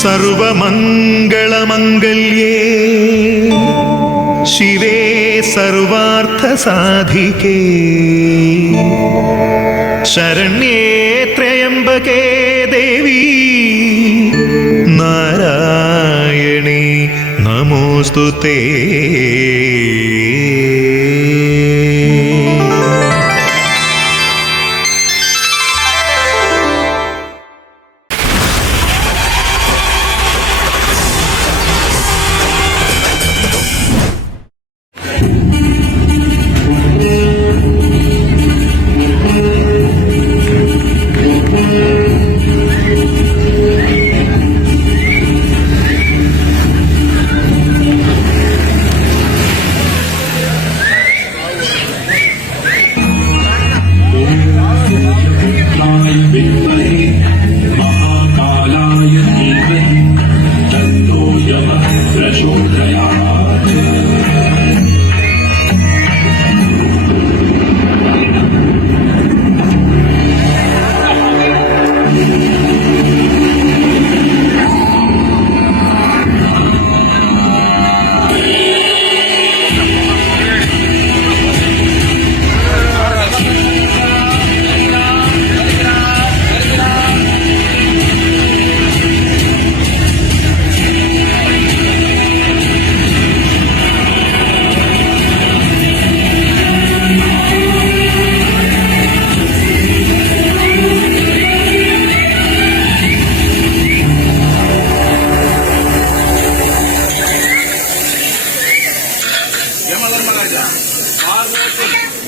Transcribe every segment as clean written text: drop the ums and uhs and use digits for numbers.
सर्वमङ्गलमङ्गल्ये शिवे सर्वार्थसाधिके शरण्ये त्र्यम्बके देवी नारायणे नमोस्तुते।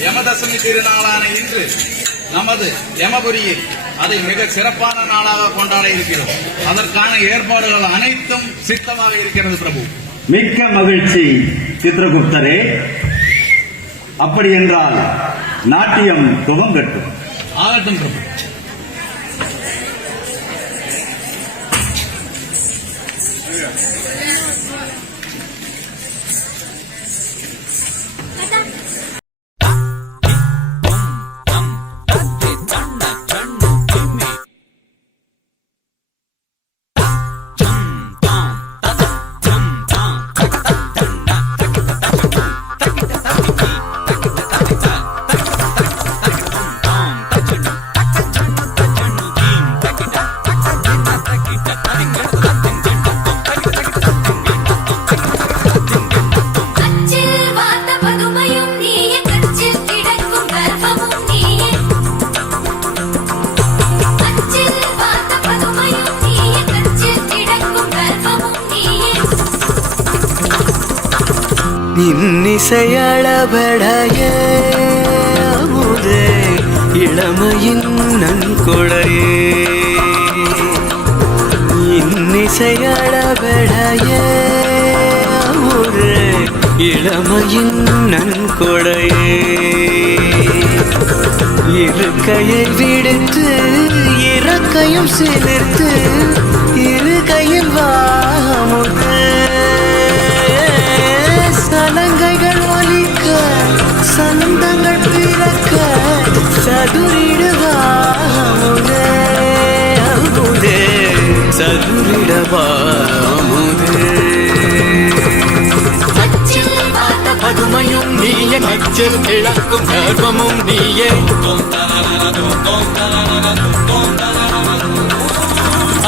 யமதசமி திருநாளான இன்று நமது யமபுரியில் அதை மிக சிறப்பான நாளாக கொண்டாட இருக்கிறோம். அதற்கான ஏற்பாடுகள் அனைத்தும் சித்தமாக இருக்கிறது பிரபு. மிக்க மகிழ்ச்சி சித்திரகுப்தரே. அப்படி என்றால் நாட்டியம் துவங்கட்டும். ஆகட்டும் பிரபு. இன்னிசையளபடைய அமுதே இளமையின் நன்கொடையே. இன்னிசையளபடைய அமுதே இளமையின் நன்கொடையே. இருக்கையை விடுத்து இறக்கையும் சிலிர்த்து இருக்கையில் வாமுதே. சலங்கைகள் ஒலிக்க சந்தங்கள் பிறக்க சதுரிடுவாமுதே அமுதே சதுரிடவாமுதே. பதுமையும் நீயே மச்சில் கிழக்கும் கர்ப்பமும் நீயே.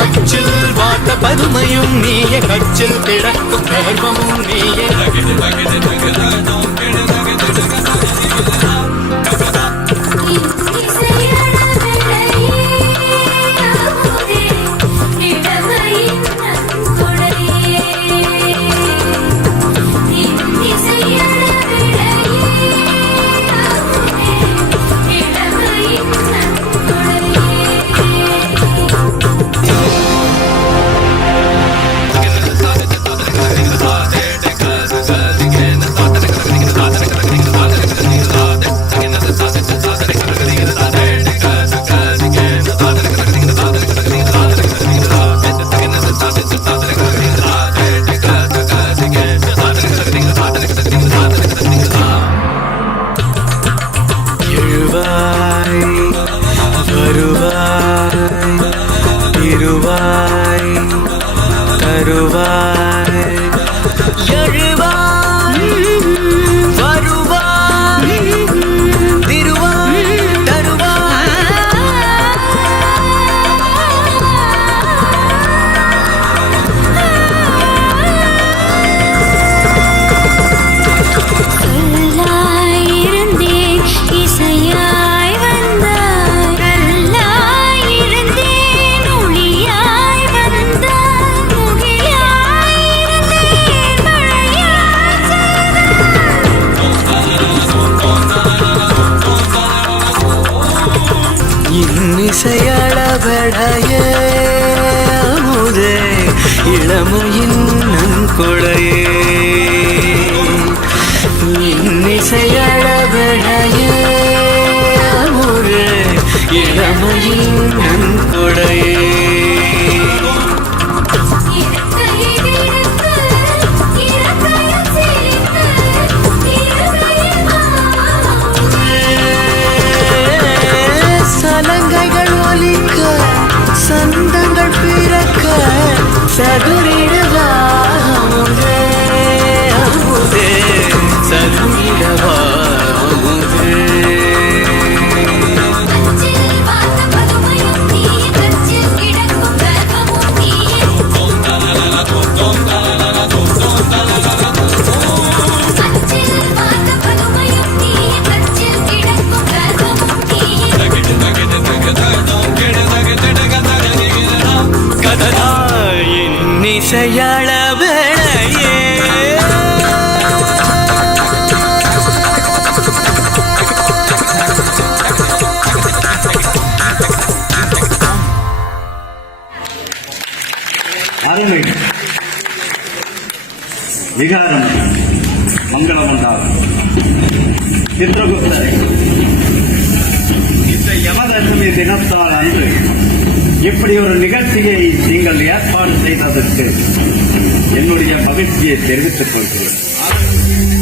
அச்சில் வாட்ட பதுமையும் நீயே கச்சில் கிழக்கும் கர்ப்பமும் நீயே. வருவார் எழுவார் வருவார் திருவார் தருவார் கல்லாயிருந்தேன் இசையாய் வந்தாய் கல்லாயிருந்தேன் ஒளியாய் வந்தாய் முகிலாயிருந்தேன் மழையாய் இன்னிசையளபடைய அமுதே இளமையின் நன்கொடையே இன்னிசையளபடைய அமுதே இளமையின் நன்கொடையே சலங்கைகள் ஒலிக்க சந்தங்கள் பிறக்க சதுரிடவாமுதே அமுதே சதுரிடவாமுதே இன்னிசையளபடைய அருமை விகாரம் மங்களமண்டாரம் சித்திரகுப்தரை இந்த யமதசமி தினத்தால் அன்று இப்படி ஒரு நிகழ்ச்சியை நீங்கள் ஏற்பாடு செய்ததற்கு என்னுடைய மகிழ்ச்சியை தெரிவித்துக் கொள்கிறேன்.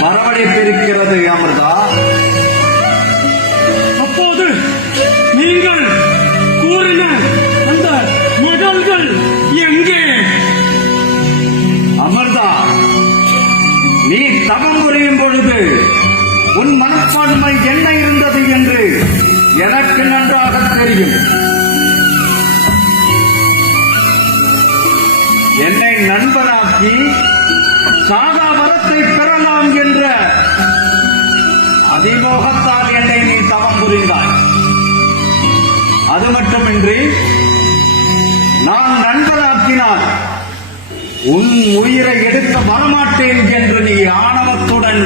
வரவழைப்பிருக்கிறது அமிர்தா. நீ தவம் புரியும் பொழுது உன் மனப்பான்மை என்ன இருந்தது என்று எனக்கு நன்றாக தெரியும். என்னை நண்பனாக்கி சாகா வரத்தை பெறலாம் என்ற அதிமோகத்தால் என்னை நீ தவம் புரிந்தாய். அது மட்டுமின்றி நான் நண்பனாக்கினால் உன் உயிரை எடுக்க வரமாட்டேன் என்று நீ ஆணவத்துடன்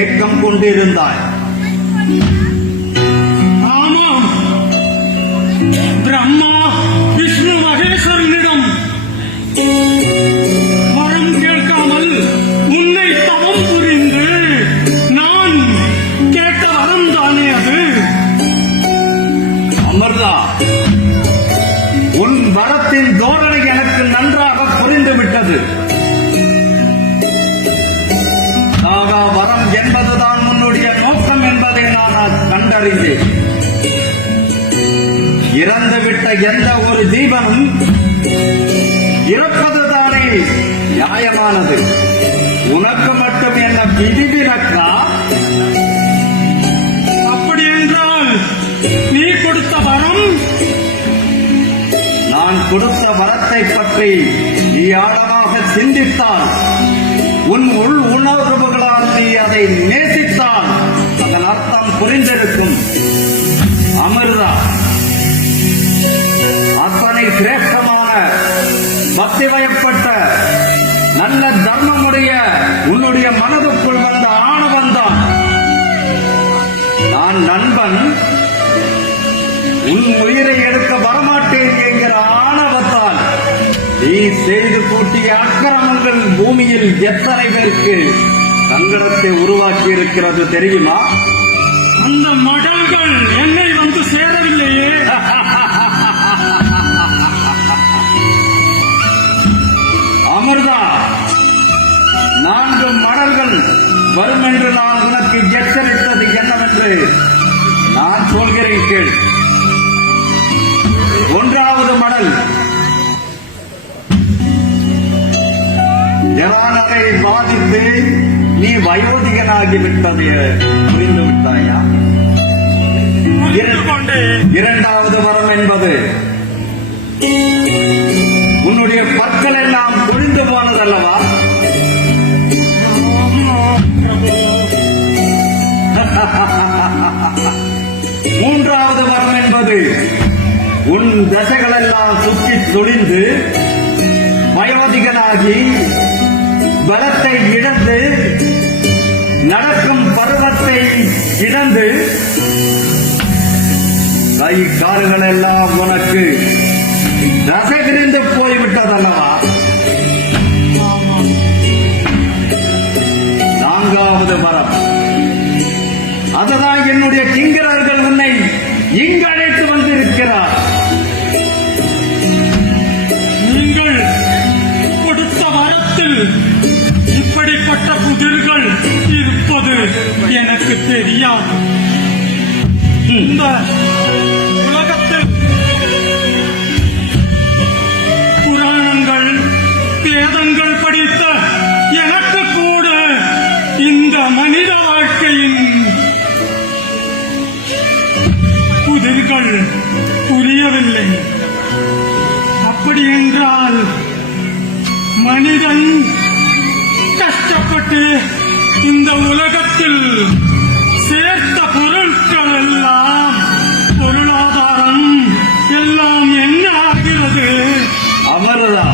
ஏக்கம் கொண்டிருந்தாய். ஆமாம், பிரம்மா விஷ்ணு மகேஸ்வரனிடம் வரம் கேட்காமல் உன்னை தவம் புரிந்து நான் கேட்ட வரம் தானே அது. அமர்தா, உன் வரத்தின் தோரணை எனக்கு நன்றாக புரிந்துவிட்டது. சாகா வரம் என்பதுதான் உன்னுடைய நோக்கம் என்பதை நான் கண்டறிந்தேன். இறந்துவிட்ட எந்த ஒரு ஜீவனும் இறப்பதுதானே நியாயமானது. உனக்கு மட்டும் என்ன விதிவிலக்கா? அப்படி என்றால் நீ கொடுத்த வரம் நான் கொடுத்த வரத்தை பற்றி நீ ஆழமாக சிந்தித்தால், உன் உள் உணர்வுகளால் நீ அதை நேசித்தால் அதன் அர்த்தம் புரிந்திருக்கும். அமிர்தா, அத்தனை சிரேஷ்டமான பக்தி வயப்பட்ட நல்ல தர்மமுடைய உன்னுடைய மனதுக்குள் வந்த ஆணவந்தான். நான் நண்பன், உன் உயிரை எடுக்க வரமாட்டேன் என்கிற ஆணவத்தால் நீ செய்து கூட்டிய அக்கிரமங்கள் பூமியில் எத்தனை பேருக்கு சங்கடத்தை உருவாக்கி இருக்கிறது தெரியுமா? அந்த மடல்கள் என்னை வந்து சேரவில்லையே. அமிர்தா, 4 மடல்கள் வரும் என்று நான் உனக்கு எச்சரித்தது என்னவென்று நான் சொல்கிறேன் கேள். 1வது மடல், ஜரானரை பாதித்து நீ வயோதிகனாகி விட்டது புரிந்து விட்டாயா? புரிந்து கொண்டேன். 2வது வரம் என்பது உன்னுடைய பற்கள் எல்லாம் புரிந்து போனதல்லவா? பிரபு, 3வது வரம் என்பது உன் தசைகளெல்லாம் சுற்றி துளிந்து வயோதிகனாகி பலத்தை இழந்து நடக்கும் பருவத்தை இழந்து கை கால்கள் எல்லாம் உனக்கு தசைகிரிந்து போய்விட்டதல்லவா? 4வது வரம், அதுதான் என்னுடைய கிங்கரர்கள் உன்னை இங்கு அழைத்து வந்திருக்கிறார். நீங்கள் கொடுத்த வரத்தில் இப்படிப்பட்ட புதிர்கள் இருப்பது எனக்கு தெரியாது. இந்த உலகத்தில் புராணங்கள் வேதங்கள் படித்த எனக்கு கூட இந்த மனித வாழ்க்கையின் புதிர்கள் புரியவில்லை. அப்படி என்றால் மனிதன் கஷ்டப்பட்டு இந்த உலகத்தில் சேர்த்த பொருட்கள் எல்லாம், பொருளாதாரம் எல்லாம் என்ன ஆகிறது? அமர்தா,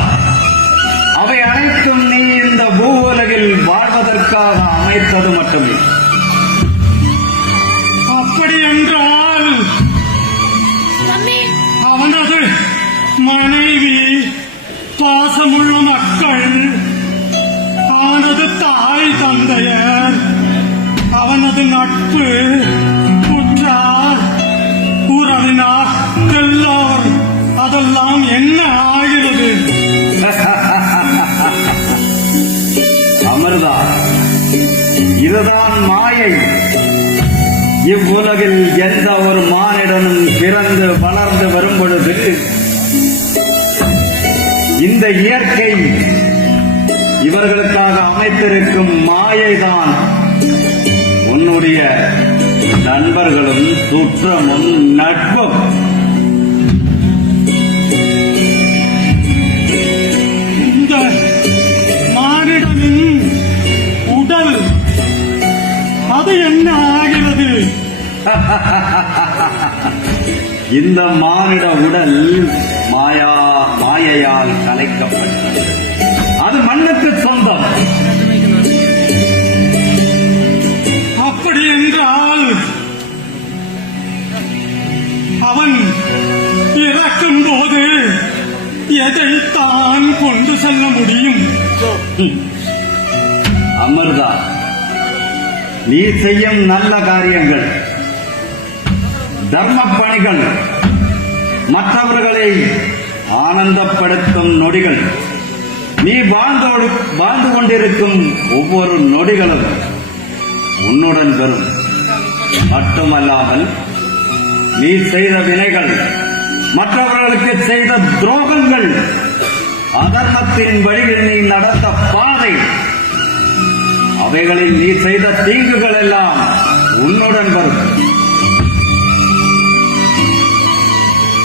அவை அனைத்தும் நீ இந்த பூவுலகில் வாழ்வதற்காக அமைத்தது மட்டுமே. அப்படி என்றால் அவனது மனைவி, பாசமுள்ள மக்கள், அவனது தாய் தந்தையர், அவனது நட்பு, உற்றார், உறவினார் எல்லோர் அதெல்லாம் என்ன ஆகிறது? அமர்தா, இதுதான் மாயை. இவ்வுலகில் எந்த ஒரு மானிடனும் பிறந்து வளர்ந்து வரும் பொழுது இந்த இயற்கை இவர்களுக்காக அமைத்திருக்கும் மாயைதான் உன்னுடைய நண்பர்களும் சுற்றமும் நட்பும். இந்த மானிடனின் உடல் அது என்ன ஆகிறது? இந்த மானிட உடல் மாயையால் கலைக்கப்பட்டது. அது மண்ணுக்கு சொந்தம். அப்படி என்றால் அவன் இறக்கும் போது எதைத்தான் கொண்டு செல்ல முடியும்? அமிர்தா, நீ செய்யும் நல்ல காரியங்கள், தர்ம பணிகள், மற்றவர்களை ஆனந்தப்படுத்தும் நொடிகள், நீ வாழ்ந்து கொண்டிருக்கும் ஒவ்வொரு நொடிகளும் உன்னுடன் வரும். மட்டுமல்லாமல் நீ செய்த வினைகள், மற்றவர்களுக்கு செய்த துரோகங்கள், அதர்மத்தின் வழியில் நீ நடந்த பாதை, அவைகளில் நீ செய்த தீங்குகள் எல்லாம் உன்னுடன் வரும்.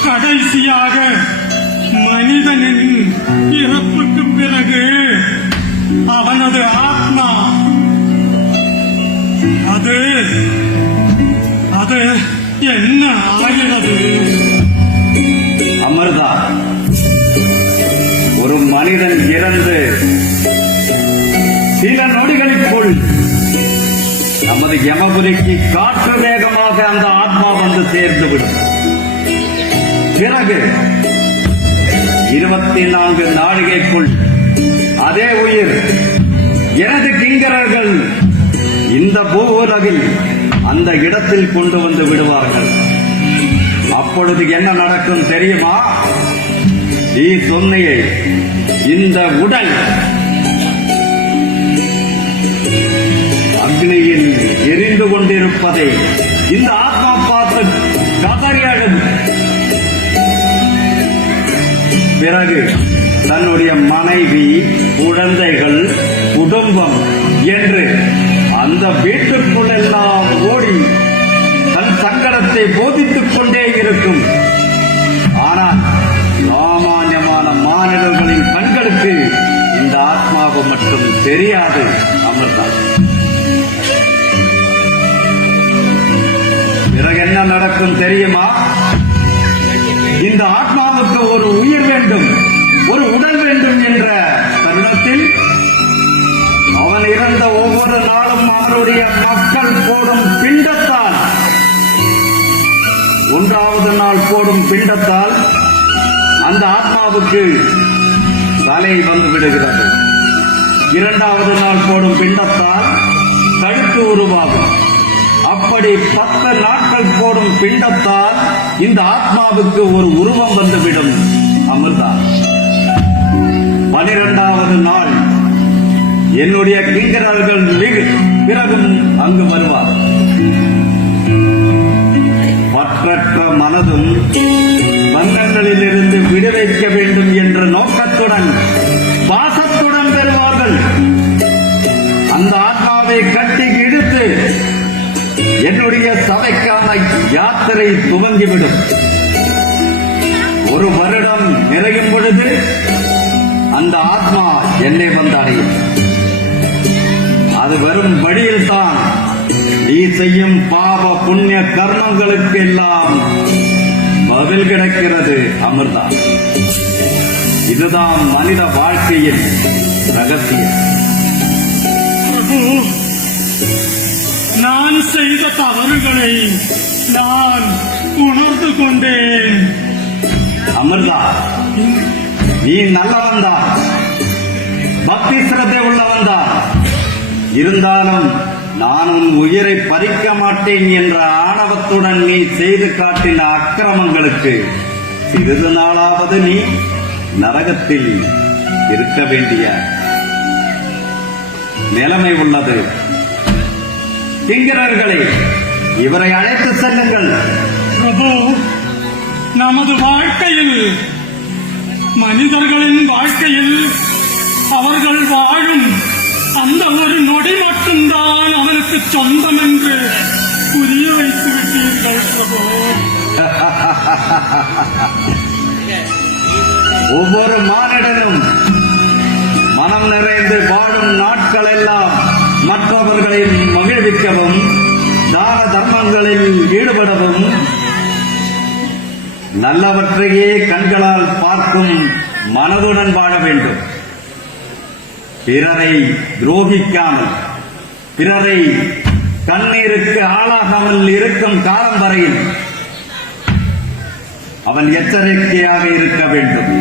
கடைசியாக மனிதனின் இறப்புக்கு பிறகு அவனது ஆத்மா அது என்ன ஆகிறது? அமிர்தா, ஒரு மனிதன் இறந்து சில நொடிகளுக்குள் நமது யமபுரிக்கு காற்று வேகமாக அந்த ஆத்மா வந்து சேர்ந்துவிடும். பிறகு 24 நாழிகைக்குள் அதே உயிர் எனது கிங்கரர்கள் இந்த பூவுலகில் அந்த இடத்தில் கொண்டு வந்து விடுவார்கள். அப்பொழுது என்ன நடக்கும் தெரியுமா? நீ சொன்னையே, இந்த உடல் அக்னியில் எரிந்து கொண்டிருப்பதை இந்த ஆத்மா பார்த்து கதறி அழும். பிறகு தன்னுடைய மனைவி, குழந்தைகள், குடும்பம் என்று அந்த வீட்டுக்குள் எல்லாம் ஓடி தன் சங்கடத்தை போதித்துக் கொண்டே இருக்கும். ஆனால் சாமானியமான மாநிலங்களின் கண்களுக்கு இந்த ஆத்மாவு மட்டும் தெரியாது. அமிர்தா, பிறகு என்ன நடக்கும் தெரியுமா? இந்த ஆத்மாவுக்கு ஒரு உயிர் வேண்டும், ஒரு உடல் வேண்டும் என்ற தருணத்தில் அவன் இறந்த ஒவ்வொரு நாளும் அவனுடைய மக்கள் போடும் பிண்டத்தால், 1வது நாள் போடும் பிண்டத்தால் அந்த ஆத்மாவுக்கு தலை வந்து விடுகிறது. 2வது நாள் போடும் பிண்டத்தால் கழுத்து உருவாகும். அப்படி 10 நாட்கள் போடும் பிண்டத்தால் இந்த ஆத்மாவுக்கு ஒரு உருவம் வந்துவிடும். அமிர்தா, 12வது நாள் என்னுடைய கிங்கரர்கள் பிறகும் அங்கு வருவார். பற்றற்ற மனதும் பந்தங்களில் இருந்து விடுவிக்க வேண்டும் என்ற நோக்கத்துடன், பாசத்துடன் பெறுவார்கள். அந்த ஆத்மாவை கட்டி இழுத்து என்னுடைய சபைக்கான யாத்திரை துவங்கிவிடும். 1 வருடம் நிறையும் பொழுது அந்த ஆத்மா என்னை வந்தடையும். அது வரும் வழியில் தான் நீ செய்யும் பாவ புண்ணிய கர்மங்களுக்கு எல்லாம் பதில் கிடைக்கிறது. அமிர்தா, இதுதான் மனித வாழ்க்கையின் ரகசியம். பிரபு, நான் செய்த தவறுகளை நான் உணர்ந்து கொண்டேன். அமிர்தா, நீ நல்லவன்தான், பக்தி சிரத்தை உள்ளவன்தான். இருந்தாலும் நான் உன் உயிரை பறிக்க மாட்டேன் என்ற ஆணவத்துடன் நீ செய்து காட்டின அக்கிரமங்களுக்கு சிறிது நாளாவது நீ நரகத்தில் இருக்க வேண்டிய நிலைமை உள்ளது. கிங்கரர்களே, இவரை அழைத்து செல்லுங்கள். பிரபு, நமது வாழ்க்கையில், மனிதர்களின் வாழ்க்கையில் அவர்கள் வாழும் அந்த சொந்தம் என்று புரிய வைத்து விட்டீர்கள் பிரபு. ஒவ்வொரு மானிடனும் மனம் நிறைந்து வாழும் நாட்கள் எல்லாம் மற்றவர்களை மகிழ்விக்கவும் தான தர்மங்களில் ஈடுபடவும் நல்லவற்றையே கண்களால் பார்க்கும் மனதுடன் வாழ வேண்டும். பிறரை துரோகிக்காமல் பிறரை கண்ணீருக்கு ஆளாகாமல் இருக்கும் காலம் வரையில் அவன் எச்சரிக்கையாக இருக்க வேண்டும்.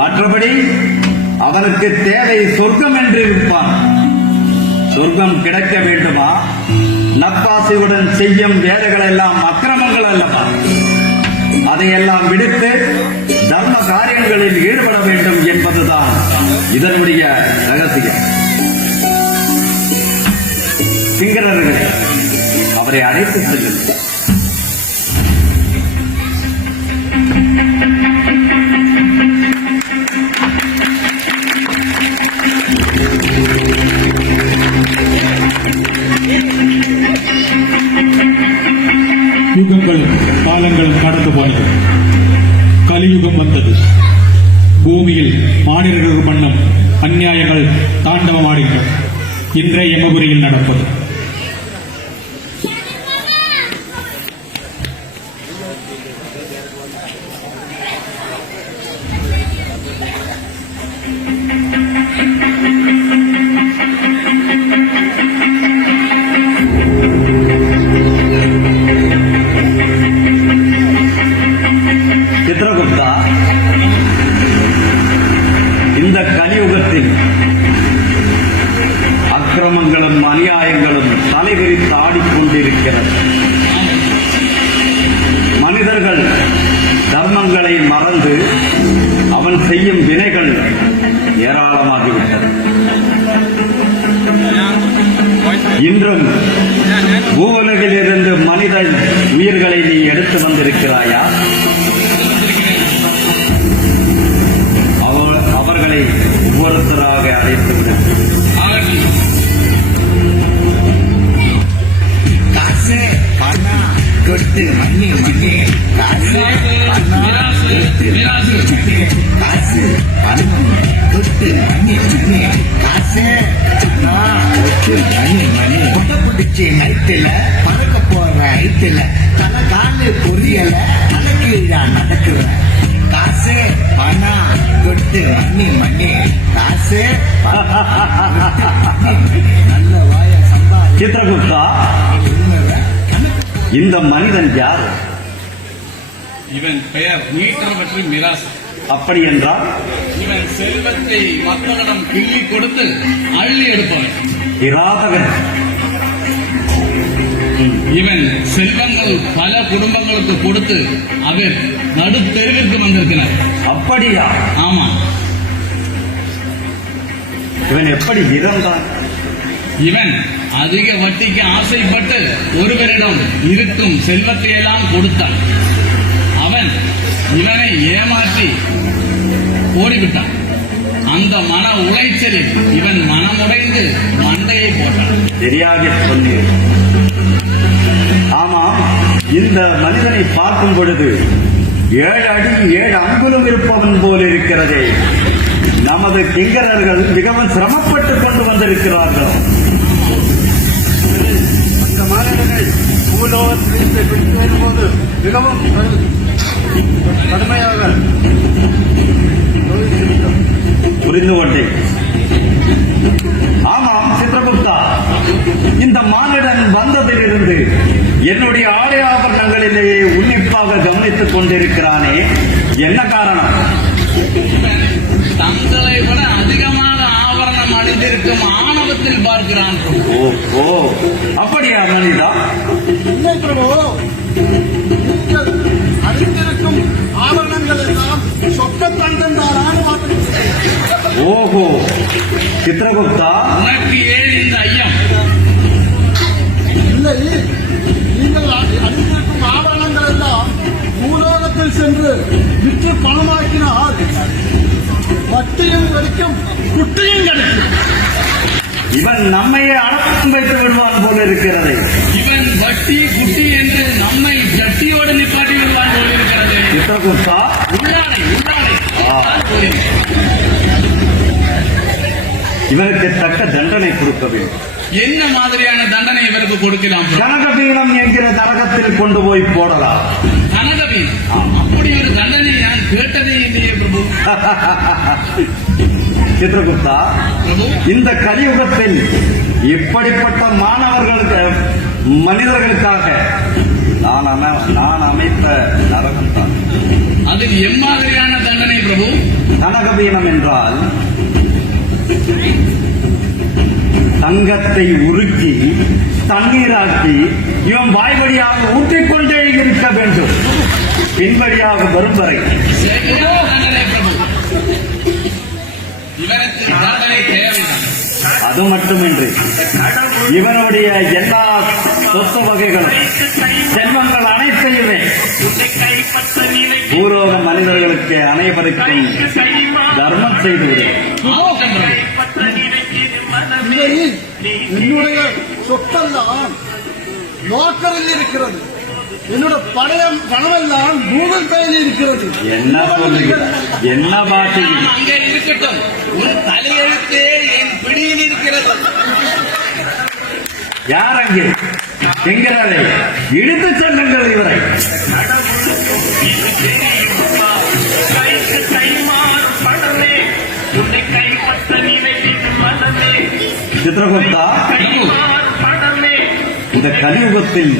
மற்றபடி அவனுக்கு தேவை சொர்க்கம் என்று இருப்பான். சொர்க்கம் கிடைக்க வேண்டுமா? நப்பாசியுடன் செய்யும் வேலைகள் எல்லாம் அக்கிரமங்கள் அல்லவா? அதையெல்லாம் விடுத்து தர்ம காரியங்களில் ஈடுபட வேண்டும் என்பதுதான் இதனுடைய ரகசியம். கிங்கரர்களே, அவரை அழைத்து செல்லுங்கள். யுகங்களும் காலங்களும் கடந்து போனது. கலியுகம் வந்தது. பூமியில் மாநிலர்கள் மன்னம் அநியாயங்கள் தாண்டவமாடுகின்றன. இன்றைய யமபுரியில் நடப்பது சித்ரகுப்தா, இந்த கலியுகத்தில் அக்கிரமங்களும் அநியாயங்களும் தலைவிரித்து ஆடிக்கொண்டிருக்கிறது. மனிதர்கள் தர்மங்களை மறந்து அவன் செய்யும் வினைகள் ஏராளமாகிவிட்டது. இன்றும் பூவுலகில் இருந்து மனித உயிர்களை நீ எடுத்து வந்திருக்கிறாயா? அவர்களை ஒவ்வொருத்தராக அழைத்துவிட காசு பணம் கொட்டு மண்ணி மண்ணி காசு பணம் கொட்டு காசு பணம் கொட்டு மண்ணி மண்ணி காசு பணம் கொட்டு மண்ணி மண்ணி கொட்டை பிடிச்சி நைட்டுல பறக்க போற ஐட்டுல தலை காலு புரியல தலைக்கீழா நடக்குற காசு பணம் கொட்டு மண்ணி மண்ணி காசு நல்ல வாய சம்பாதி சித்ரகுப்தா, இந்த மனிதன் யார்? இவன் பெயர் நீற்றவற்று மிராஸ். அப்படி என்றால் இவன் செல்வத்தை மக்களிடம் கிள்ளி கொடுத்து அள்ளி எடுப்பவன். இராதகன். இவன் செல்வங்கள் பல குடும்பங்களுக்கு கொடுத்து அவர் நடுத்தெருவிற்கு வந்திருக்கிறார். அப்படியா? ஆமா. இவன் எப்படி இறந்தான்? இவன் அதிக வட்டிக்கு ஆசைப்பட்டு ஒருவரிடம் இருக்கும் செல்வத்தை எல்லாம் கொடுத்தான். அவன் இவனை ஏமாற்றி ஓடிவிட்டான். அந்த மன உளைச்சலில் இவன் மனமுடைந்து மண்டையை போட்டான். சரியாக சொன்னீர். ஆமாம், இந்த மனிதனை பார்க்கும் பொழுது 7 அடி 7 அங்குலம் இருப்பவன் போல் இருக்கிறதே. நமது கிங்கரர்கள் மிகவும் சிரமப்பட்டுக் கொண்டு வந்திருக்கிறார்கள். அந்த மாநிலங்கள் பூலோகத்திலிருந்து விட்டு வரும்போது மிகவும் கடுமையாக புரிந்து கொண்டேன். ஆமாம் சித்ரகுப்தா, இந்த மானிடன் வந்ததிலிருந்து என்னுடைய ஆடை ஆபரணங்களிலேயே உன்னிப்பாக கவனித்துக் கொண்டிருக்கிறானே, என்ன காரணம்? தங்களை விட அதிகமாக ஆபரணம் அணிந்திருக்கும் ஆணவத்தில் பார்க்கிறான். ஓ, அப்படியா மனிதா? இல்லை பிரபு, அறிந்திருக்கும் ஆபரணங்கள் எல்லாம் சொக்கத்தந்தாரான ஓஹோ, சித்ரகுப்தா, உனக்கு ஏன் இந்த ஐயம்? இல்லை, நீங்கள் அறிந்திருக்கும் ஆபரணங்கள் எல்லாம் பூலோகத்தில் சென்று விற்று பணமாக்கினால் வட்டியும் கிடைக்கும், குட்டியும் கிடைக்கும். இவன் நம்மையே அடக்கம் வைத்து விடுவான் போல இருக்கிறது. இவன் வட்டி குட்டி என்று நம்மை ஜட்டியோடு நிப்பாட்டி விடுவான் போல் இருக்கிறது. சித்திரகுப்தா, உள்ளாடை இவனுக்கு தக்க தண்டனை கொடுக்க வேண்டும். என்ன மாதிரியான தண்டனை இவருக்கு கொடுக்கலாம்? கனகபீனம் என்கிற நரகத்தில் கொண்டு போய் போடலாம். கனகபீனம்? அப்படி ஒரு தண்டனை நான் கேட்டதே இல்லையே பிரபு. சித்திரகுப்தா, பிரபு, இந்த கலியுகத்தில் இப்படிப்பட்ட மனிதர்களுக்காக நான் அமைத்த நரகம் தான். அது எம்மாதிரியான தண்டனை பிரபு? கனகபீனம் என்றால் தங்கத்தை உருக்கி தண்ணீராக்கி இவன் வாய்வழியாக ஊற்றிக்கொண்டே இருக்க வேண்டும். பின்வழியாக வரும் வரை சரியான தண்டனை பிரபு. இவனுக்கு தண்டனை தேவைதான். அது மட்டுமின்றி இவனுடைய எல்லா சொத்து வகைகளும் செல்வங்கள் அனைத்தையுமே பூரோக மனிதர்களுக்கு அனைவருக்கும் தர்மம் செய்து விடும். இல்லை, என்னுடைய சொத்தெல்லாம் லாக்கரில் இருக்கிறது. என்னோட பழைய பணமெல்லாம் கூகுள் பேயில் இருக்கிறது. என்ன சொல்லுகிறது? என்ன பாட்டி? அங்கே இருக்கட்டும், உன் தலையெழுத்தே என் பிடியில் இருக்கிறது. யார் அங்கே என்கிறாரே? இழுத்து செல்லுங்கள் இவரை. சித்திரகுப்தா, இந்த கலியுகத்தில்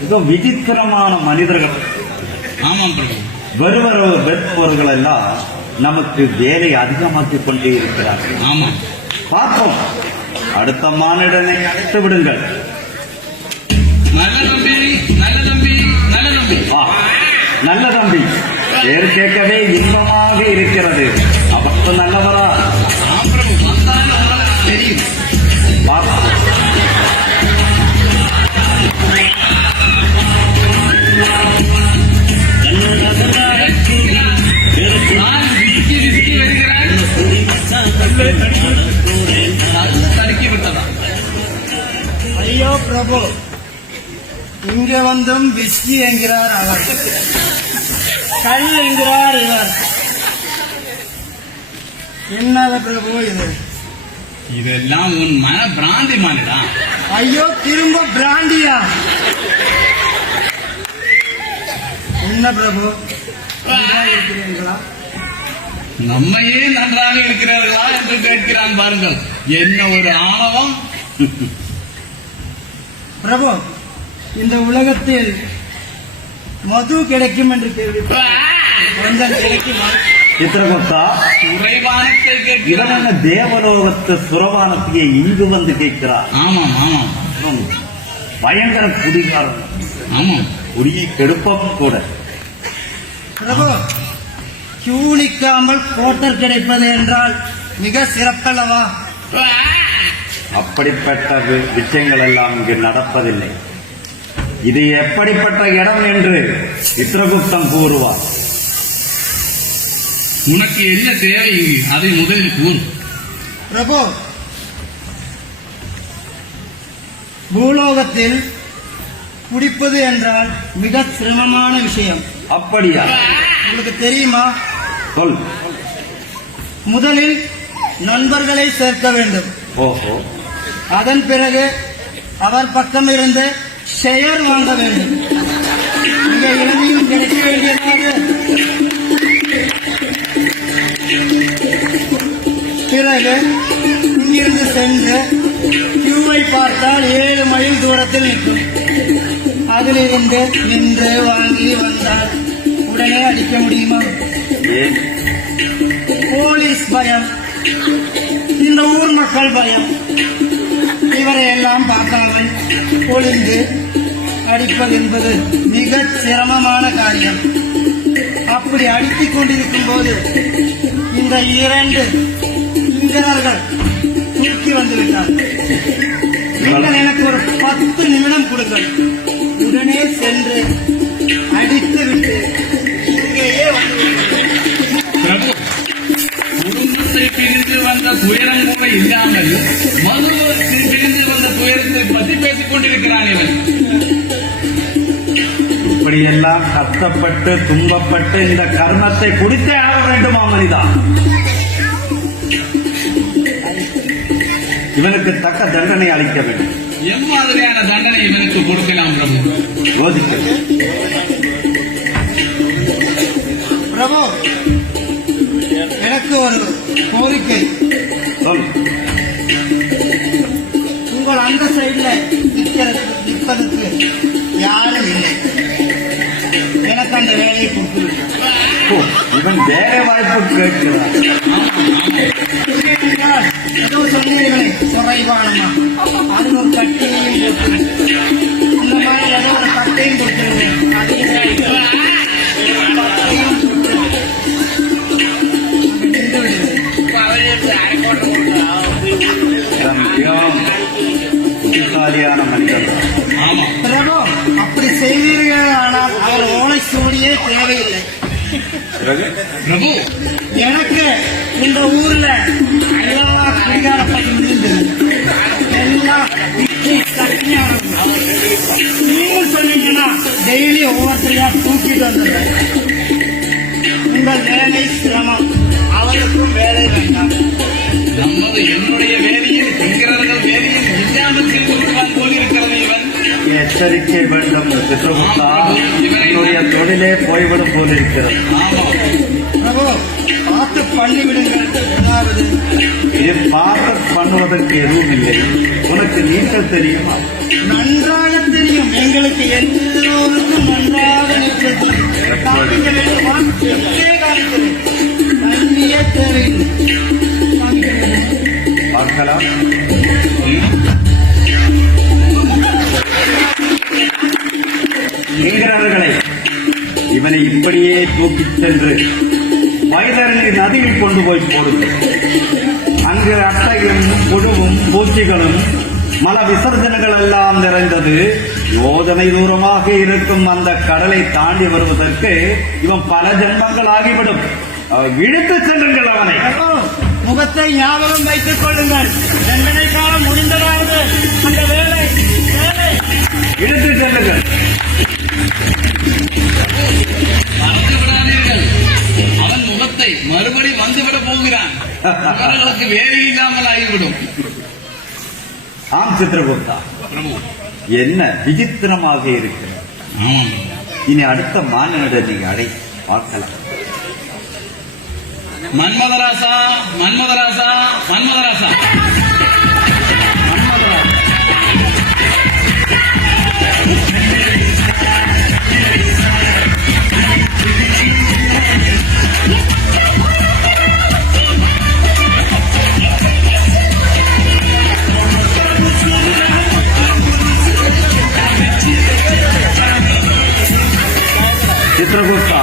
மிக விசித்திரமான மனிதர்கள் ஆமாம் பிரபு. வருபவர்கள் எல்லாம் நமக்கு வேலை அதிகமாக்கிக் கொண்டே இருக்கிறார்கள். ஆமாம், பார்ப்போம். அடுத்த மானிடனை அழைத்து விடுங்கள். நல்ல தம்பி, நல்ல தம்பி, நல்ல தம்பி. நல்ல தம்பி, பேர் கேட்கவே இன்பமாக இருக்கிறது. அவருக்கு நல்லவரா? ஆம் பிரபு, வந்தால் உங்களுக்கு தெரியும். பார்ப்போம். நான் விசுக்கி விசுக்கி வருகிறேன். நல்ல தடுக்கி விட்டதா? ஐயோ பிரபு, இங்க வந்தும் விஸ்கி என்கிறார் அவர், கல் என்கிறார் இவர். என்னது பிரபு இது? இதெல்லாம் உன் மன பிராந்தி மானிடா. ஐயோ, திரும்ப பிராண்டியா? என்ன பிரபு, நன்றாக இருக்கிறீர்களா? நம்மையே நன்றாக இருக்கிறார்களா என்று கேட்கிறான் பாருங்கள். என்ன ஒரு ஆணவம்! பிரபு, இந்த உலகத்தில் மது கிடைக்கும் என்று கேள்விப்பட்டேன். கொஞ்சம் கிடைக்குமா? சித்திரகுப்தா, குறைவானத்தை இவன் கேட்கிறான். என்ன தேவலோகத்து சுரவானத்தையே இங்கு வந்து கேட்கிறார். ஆமாம் ஆமாம் இவன் பயங்கர குடிகாரன். ஆமாம். குடியை கெடுப்பவன் கூட. பிரபு, கியூ நிற்காமல் கோட்டர் கிடைப்பது என்றால் மிக சிறப்பல்லவா? அப்படிப்பட்ட விஷயங்கள் எல்லாம் இங்கு நடப்பதில்லை. இது எப்படிப்பட்ட இடம் என்று சித்திரகுப்தன் கூறுவார். உனக்கு என்ன தேவை இங்கு? அதை முதலில் கூறு. பிரபு, பூலோகத்தில் குடிப்பது என்றால் மிக சிரமமான விஷயம். அப்படியா? உங்களுக்கு தெரியுமா? சொல். முதலில் நண்பர்களை சேர்க்க வேண்டும். ஓஹோ. அதன் பிறகு அவர் பக்கம் இருந்து ஷேர் வாங்க வேண்டும். மிக எளிமையும் கிடைக்க வேண்டியதாக. பிறகு இங்கிருந்து சென்று கியூவை பார்த்தால் 7 மைல் தூரத்தில் நிற்கும். அதிலிருந்து நின்று வாங்கி வந்தால் உடனே அடிக்க முடியுமா? ஏன்? போலீஸ் பயம், இந்த ஊர் மக்கள் பயம். இவரை எல்லாம் பார்க்காமல் ஒளிந்து அடிப்பது என்பது மிக சிரமமான காரியம். அப்படி அடித்துக் கொண்டிருக்கும் போது இந்த 2 இந்தியர்கள் தூக்கி வந்துவிட்டார். நீங்கள் எனக்கு ஒரு 10 நிமிடம் கொடுங்கள். உடனே சென்று அடித்து விட்டு இங்கேயே வந்து பிரபு, குடும்பத்தை பிரிந்து வந்த துயரம் கூட இல்லாமல் மதுவை கொண்டிருக்கிறான் இவன். இப்படியெல்லாம் கஷ்டப்பட்டு துன்பப்பட்டு இந்த கர்மத்தை குடித்தே ஆக வேண்டுமா மனிதா? இவனுக்கு தக்க தண்டனை அளிக்க வேண்டும். எம்மாதிரியான தண்டனை இவனுக்கு கொடுக்கலாம் பிரபு? யோசிக்க. பிரபு, எனக்கு ஒரு கோரிக்கை. சொல். உங்கள் அந்த சைடுல நிற்பதற்கு யாரும் இல்லை. எனக்கு அந்த வேலையை கொடுத்துருக்கேன். ஓ, இவன் வேற வாய்ப்பு கேட்கிறான். ஏதோ சொன்னீர்களே குறைவானமா, அது ஒரு கட்டியையும் போட்டு இந்த மாதிரி ஏதோ ஒரு கட்டையும் கொடுத்துருவேன். அதையும் பத்தையும் கொடுத்து நின்று விடுவேன். புத்திசாலியான மனிதர். ஆமா பிரபு, அப்படி செய்வீர்கள் ஆனால் அவர் ஓலைச்சுவடியே தேவையில்லை. பிறகு பிரபு, எனக்கு இந்த ஊர்ல எல்லா குடிகாரப்பட்டு இருந்தது எல்லாம் இட்லி சட்னியானது. நீங்க சொன்னீங்கன்னா டெய்லி ஒவ்வொருத்தரையா தூக்கிட்டு வந்துடுறேன். உங்கள் வேலை சிரமம், அவருக்கும் வேலை வேண்டாம். நமது என்னுடைய வேலையில் திங்கிறவர்கள் வேலையில் இல்லாமல் செய்து விடுவான் போலிருக்கிறது இவன். எச்சரிக்கை வேண்டும் சித்ரகுப்தா. என்னுடைய தொழிலே போய்விடும் போலிருக்கிறது. ஆமா பிரபு, பார்த்து பண்ணி விடுங்கள். ஏதாவது இது பார்த்து பண்ணுவதற்கு எதுவும் இல்லை. உனக்கு நீச்சல் தெரியுமா? நன்றாக தெரியும். எங்களுக்கு எல்லோருக்கும் நன்றாக நீச்சல் தெரியும். காமிக்க வேண்டுமா? எப்பே காமிக்கிறேன். தண்ணியே தேவையில்லை. காமிக்கிறேன். பார்க்கலாம். என்கிறவர்களை இவனை இப்படியே தூக்கிச் சென்று வைதரணி நதியில் கொண்டு போய் போடுங்கள். அங்கு அட்டையும் புழுவும் பூச்சிகளும் மல விசர்ஜனங்கள் எல்லாம் நிறைந்தது. யோஜனை தூரமாக இருக்கும் அந்த கடலை தாண்டி வருவதற்கு இவன் பல ஜென்மங்கள் ஆகிவிடும். இழுத்து செல்லுங்கள் அவனை. முகத்தை ஞாபகம் வைத்துக் கொள்ளுங்கள். தண்டனை காலம் முடிந்ததாவது அந்த வேலை இழுத்து செல்லுங்கள். மறந்து விடாதீர்கள். அவன் முகத்தை மறுபடி வந்துவிட போகிறான். அவர்களுக்கு வேலை இல்லாமல் ஆகிவிடும். ஆம் சித்ரகுப்தா, பிரபு, என்ன விசித்திரமாக இருக்கிறது. ஆமாம் இனி அடுத்த மாநில நீங்க அடை பார்க்கலாம். மன்மதராசா, மன்மதராசா, மன்மதராசா. சித்ரகுப்தா,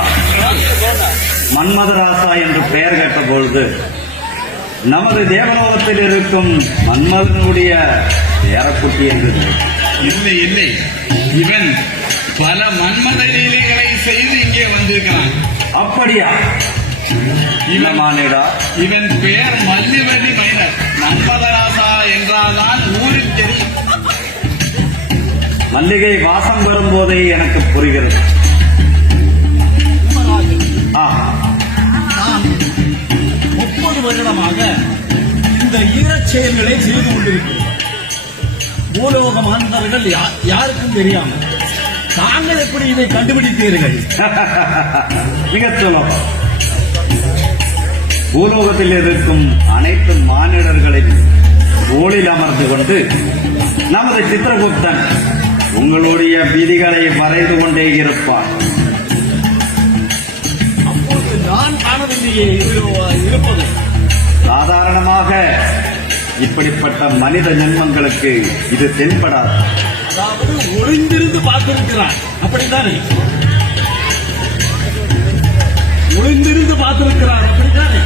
மன்மதராசா என்று பெயர் கேட்ட பொழுது நமது தேவலோகத்தில் இருக்கும் மன்மதனுடைய பேரக்குட்டி என்று இல்லை இல்லை, இவன் பல மன்மத லீலைகளை செய்து இங்கே வந்திருக்கிறான். அப்படியா? இளமானிடா, இவன் பெயர் மல்லிவடி மைனர். மன்மதராசா என்றால்தான் ஊரில் தெரியும். மல்லிகை வாசம் வரும்போதே எனக்கு புரிகிறது. நான் 30 வருடமாக இந்த ஈரச் செயல்களை செய்து கொண்டிருக்கிறேன். பூலோக மாந்தவர்கள் யாருக்கும் தெரியாமல் தாங்கள் எப்படி இதை கண்டுபிடித்தீர்கள்? மிகச் சுலபம். பூலோகத்தில் இருக்கும் அனைத்து மானிடர்களையும் தோளில் அமர்ந்து கொண்டு நமது சித்திரகுப்தன் உங்களுடைய விதிகளை வரைந்து கொண்டே இருப்பார். அப்போது நான் காணவில்லையே இருப்பது. சாதாரணமாக இப்படிப்பட்ட மனித ஜென்மங்களுக்கு இது தென்படாது. அதாவது ஒளிந்திருந்து பார்த்திருக்கிறான், அப்படித்தானே? ஒளிந்திருந்து பார்த்திருக்கிறார், அப்படித்தானே?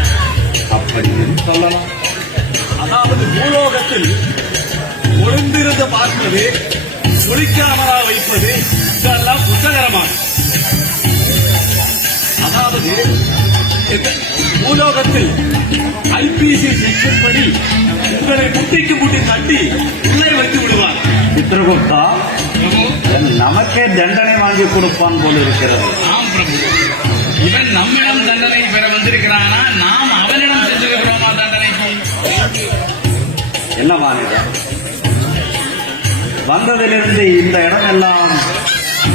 அப்படி சொல்லலாம். அதாவது பூலோகத்தில் ஒளிந்திருந்து பார்ப்பது, ஒளிக்காமலா வைப்பது, இதெல்லாம் குற்றகரமானது. அதாவது பூலோகத்தில் ஐபிசி செக்ஷன் படி உங்களை முட்டிக்கு முட்டி தட்டி உள்ளே வைத்து விடுவார். சித்திரகுப்தா, நமக்கே தண்டனை வாங்கி கொடுப்பான் போல இருக்கிறது. ஆம் பிரபு, இவன் நம்மிடம் தண்டனை பெற வந்திருக்கிறானா, நாம் அவனிடம் சென்றிருக்கிறோமா தண்டனைக்கு? என்ன மாநிலம் வந்ததிலிருந்து இந்த இடமெல்லாம்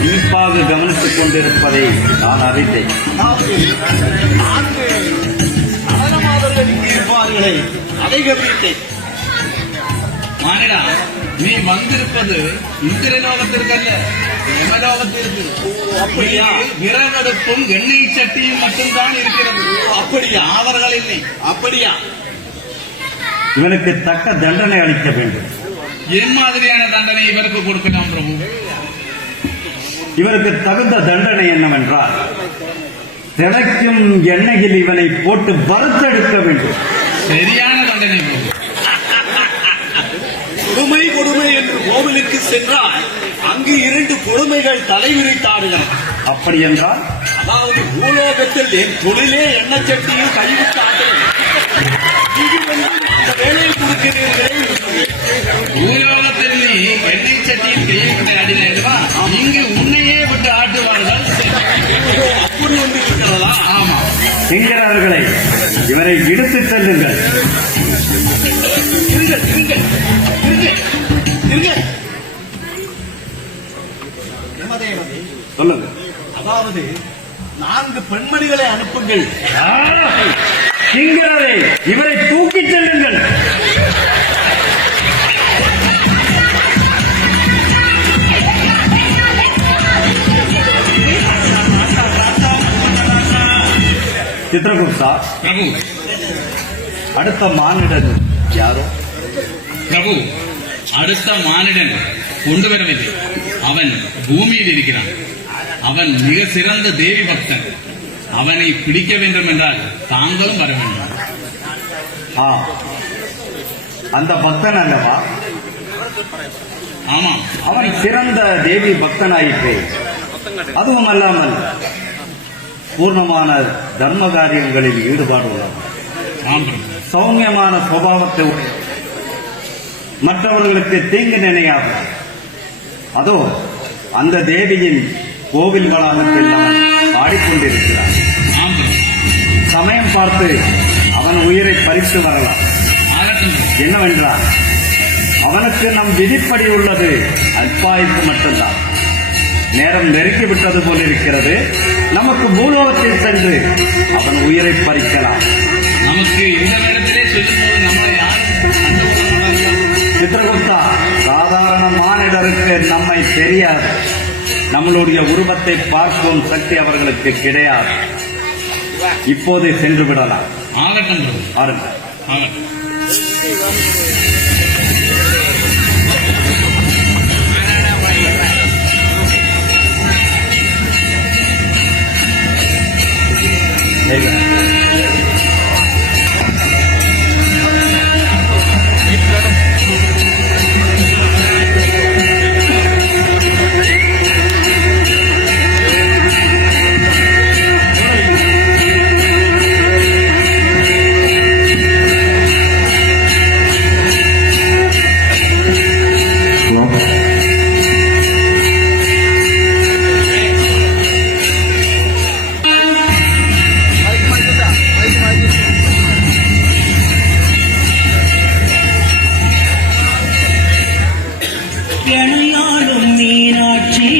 இனிப்பாக கவனித்துக் கொண்டிருப்பதை நான் அறிந்தேன். மாதர்கள் இங்கே இருப்பார்களே, அதை கவனித்தேன். மானிடா, நீ வந்திருப்பது இந்திரலோகத்திற்கல்ல, யமலோகத்திற்கு. அப்படியா? விறகடுப்பும் எண்ணெய் சட்டியும் மட்டும்தான் இருக்கிறது. அப்படியா? அவர்கள் இல்லை. அப்படியா? இவனுக்கு தக்க தண்டனை அளிக்க வேண்டும். என் மாதிரியான தண்டனை இவருக்கு கொடுக்கலாம் பிரபு. இவருக்கு தகுந்த தண்டனை என்னவென்றால், திளைக்கும் எண்ணெயில் இவனை போட்டு வறுத்தெடுக்க வேண்டும். சரியான தண்டனை பிரபு. கொடுமை கொடுமை என்று கோவிலுக்கு சென்றால் அங்கு 2 கொடுமைகள் தலைவிரித்தாடுகிறார். அப்படி என்றால் அதாவது பூலோகத்தில் என் தொழிலே எண்ணெய் சட்டியும் கைவிட்டார்கள். இங்கு வந்து அந்த வேலையை கொடுக்கிறீர்களே. பூலோகத்தில் நீ எண்ணெய் சட்டியில் கையை ஆடினா, இங்கு உன்னையே விட்டு ஆட்டுவார்கள். அப்படி ஒன்று இருக்கிறதா? ஆமா. சிங்கரர்களை இவரை இழுத்துச் செல்லுங்கள். இருங்க, இருங்க, இருங்க, இருங்க. யமதேவனே, சொல்லுங்க. அதாவது 4 பெண்மணிகளை அனுப்புங்கள். சிங்கரரை இவரை தூக்கிச் செல்லுங்கள். சித்ரகுப்தா, பிரபு, அடுத்த மானிடன் யாரோ? பிரபு, அடுத்த மானிடன் கொண்டு வரவில்லை. அவன் பூமியில் இருக்கிறான். அவன் மிக சிறந்த தேவி பக்தன். அவனை பிடிக்க வேண்டும் என்றால் தாங்களும் வர வேண்டும். ஆ, அந்த பக்தன் அல்லவா? ஆமாம். அவன் சிறந்த தேவி பக்தனாயிற்று. அதுவும் அல்லாமல் பூர்ணமான தர்ம காரியங்களில் ஈடுபாடு உள்ளவன். ஆம் பிரபு. சௌமியமான சுபாவத்தை உடைய, மற்றவர்களுக்கு தீங்கு நினையாது. அதோ அந்த தேவியின் கோவில் வளாகத்தில் அவன் பாடிக்கொண்டிருக்கிறான். ஆம் பிரபு. சமயம் பார்த்து அவன் உயிரை பறித்து வரலாம். ஆகட்டும் பிரபு. என்னவென்றால், அவனுக்கு நம் விதிப்படி உள்ளது அல்பாயுசு மட்டும்தான். நேரம் நெருங்கிவிட்டது போல் இருக்கிறது. நமக்கு பூலோகத்தில் சென்று அவன் உயிரை பறிக்கலாம். நமக்கு இந்த நேரத்திலே சொல்லும்போது நம்மளை யாரும் சித்ரகுப்தா, சாதாரண மானிடருக்கு நம்மை தெரியாது. நம்மளுடைய உருவத்தை பார்க்கும் சக்தி அவர்களுக்கு கிடையாது. இப்போதே சென்று விடலாம். ஆகட்டும் பிரபு. பாருங்கள். ஆகட்டும். எனையாளும் மீனாட்சி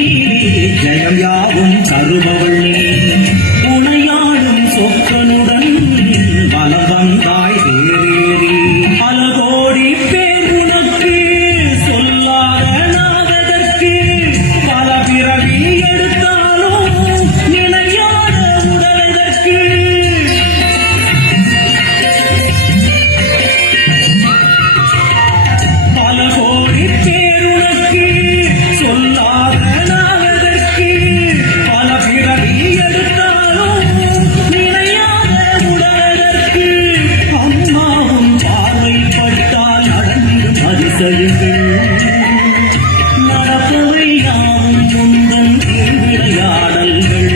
ஜெயம் யாவும் தருபவள் நீ. உனையாளும் சொக்கனுடன் வலம் வந்தாய் தேரேறி. பல கோடி பேர் உனக்கு சொல்லாத நாததற்கு பல பிறவி எடுத்தாலும் நினையாத உடலதற்கு. பல கோடி பேர் உனக்கு சொல்லாத நாவதற்கு பல பிறவி எடுத்தாலும் நினையாத உடலதற்கு. அம்மாவும் பார்வைப்பட்டால் நடந்திடும் அதிசயங்கள். நடப்பவை யாவும் முந்தன் விளையாடல்கள்.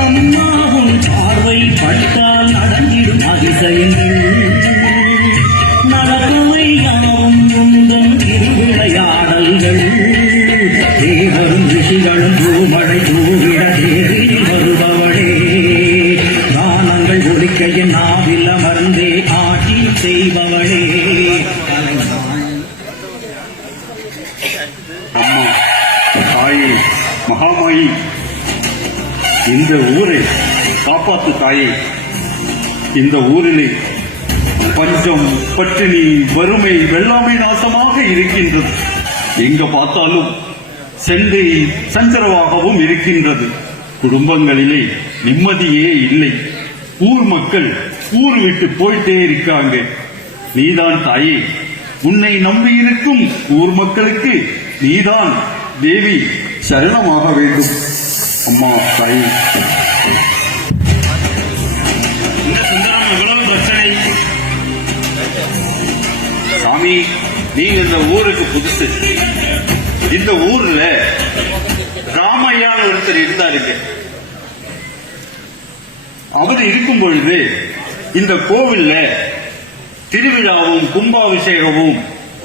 அம்மாவும் பார்வைப்பட்டால் நடந்திடும் அதிசயங்கள். நடப்பவை யாவும் முந்தன் விளையாடல்கள். தேவ மகாமாயி, இந்த ஊரை காப்பாத்து தாயே. இந்த ஊரிலே பஞ்சம், பட்டினி, வறுமை, வெள்ளாமை நாசமாக இருக்கின்றது. எங்க பார்த்தாலும் செண்டை சஞ்சரவாகவும் இருக்கின்றது. குடும்பங்களிலே நிம்மதியே இல்லை. ஊர் மக்கள் ஊர் விட்டு போயிட்டே இருக்காங்க. நீதான் தாயே, உன்னை நம்பி இருக்கும் ஊர் மக்களுக்கு நீதான் தேவி சரணமாக வேண்டும். அம்மா தாயே. சாமி, நீங்க இந்த ஊருக்கு புதுசு. இந்த ஊர்ல ராமையான ஒருத்தர் இருந்தாருங்க. அவர் இருக்கும் பொழுது இந்த கோவில்ல திருவிழாவும் கும்பாபிஷேகமும்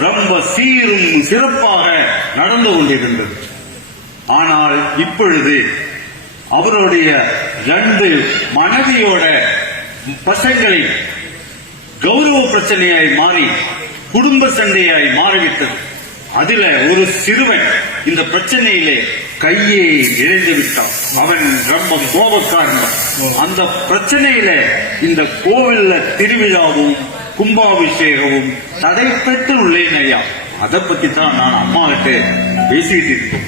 ரொம்ப சீரும் சிறப்பாக நடந்து கொண்டிருந்தது. ஆனால் இப்பொழுது அவருடைய 2 மனைவியோட பசங்களை கௌரவ பிரச்சனையாய் மாறி குடும்ப சண்டையாய் மாறிவிட்டது. அதுல ஒரு சிறுவன் இந்த பிரச்சனையிலே கையை இழந்து விட்டான். அவன் ரொம்ப கோபக்காரன். அந்த பிரச்சனையில இந்த கோவில்ல திருவிழாவும் கும்பாபிஷேகமும் தடைப்பட்டு உள்ளேன் ஐயா. அதை பத்தி தான் நான் அம்மா கிட்ட பேசிட்டு இருக்கேன்.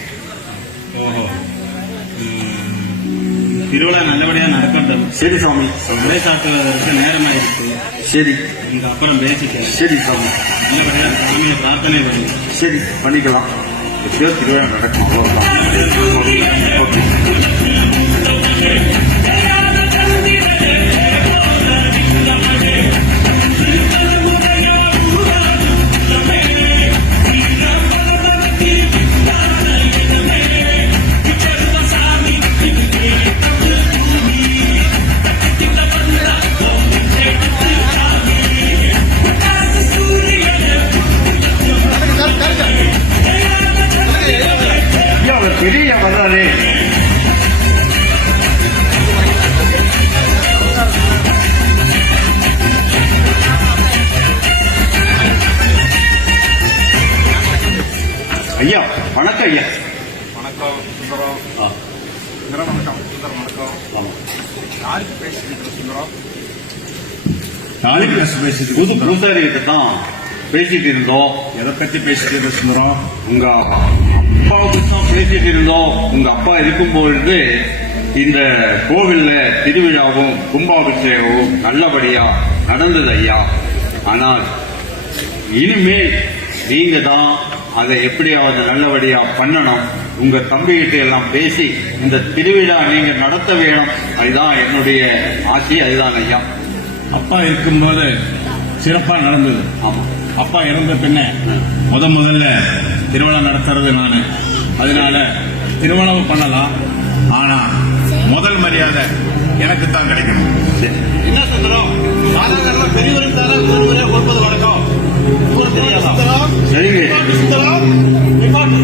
திருவிழா நல்லபடியா நடக்கட்டும். சரி சாமி. விளையாட்டுவதற்கு நேரமாயிருக்கு. சரி, இங்க அப்புறம் பேசிக்க. சரி சாமி. நல்லபடியா சாமியை பிரார்த்தனை பண்ணி. சரி, பண்ணிக்கலாம். எப்படியோ திருவிழா நடக்கும், அவ்வளவுதான். ஓகே. பெரிய வர்றாரு. ஐயா வணக்கம். ஐயா வணக்கம். சுந்தரம். வணக்கம். சுந்தரம் வணக்கம். யாருக்கு பேசிட்டு சுந்தரம்? புது பூசாரி கிட்ட தான் பேசிட்டு இருந்தோம். எதை பத்தி பேசிட்டு இருந்த சுந்தரம்? உங்க அப்பாவுக்கு தான் பேசிட்டு இருந்தோம். உங்க அப்பா இருக்கும்பொழுது இந்த கோவில்ல திருவிழாவும் கும்பாபிஷேகமும் நல்லபடியா நடந்தது ஐயா. ஆனால் இனிமேல் நீங்க தான் அதை எப்படியாவது நல்லபடியா பண்ணணும். உங்க தம்பிகிட்ட எல்லாம் பேசி இந்த திருவிழா நீங்க நடத்த வேணும். அதுதான் என்னுடைய ஆசை. அதுதான் ஐயா. அப்பா இருக்கும்போது சிறப்பா நடந்தது. ஆமா. அப்பா இறந்த பின்ன முதல்ல திருவிழா நடத்துறது நானு. அதனால திருவிழாவை பண்ணலாம். ஆனா முதல் மரியாதை எனக்கு தான் கிடைக்கும். என்ன சுந்தரம், மாநகரில் பெரியவருக்கு தானே ஒருவரே கொடுப்பது வழக்கம். தெரியாதா? சரிங்க. சுந்தரம், நீ பாட்டு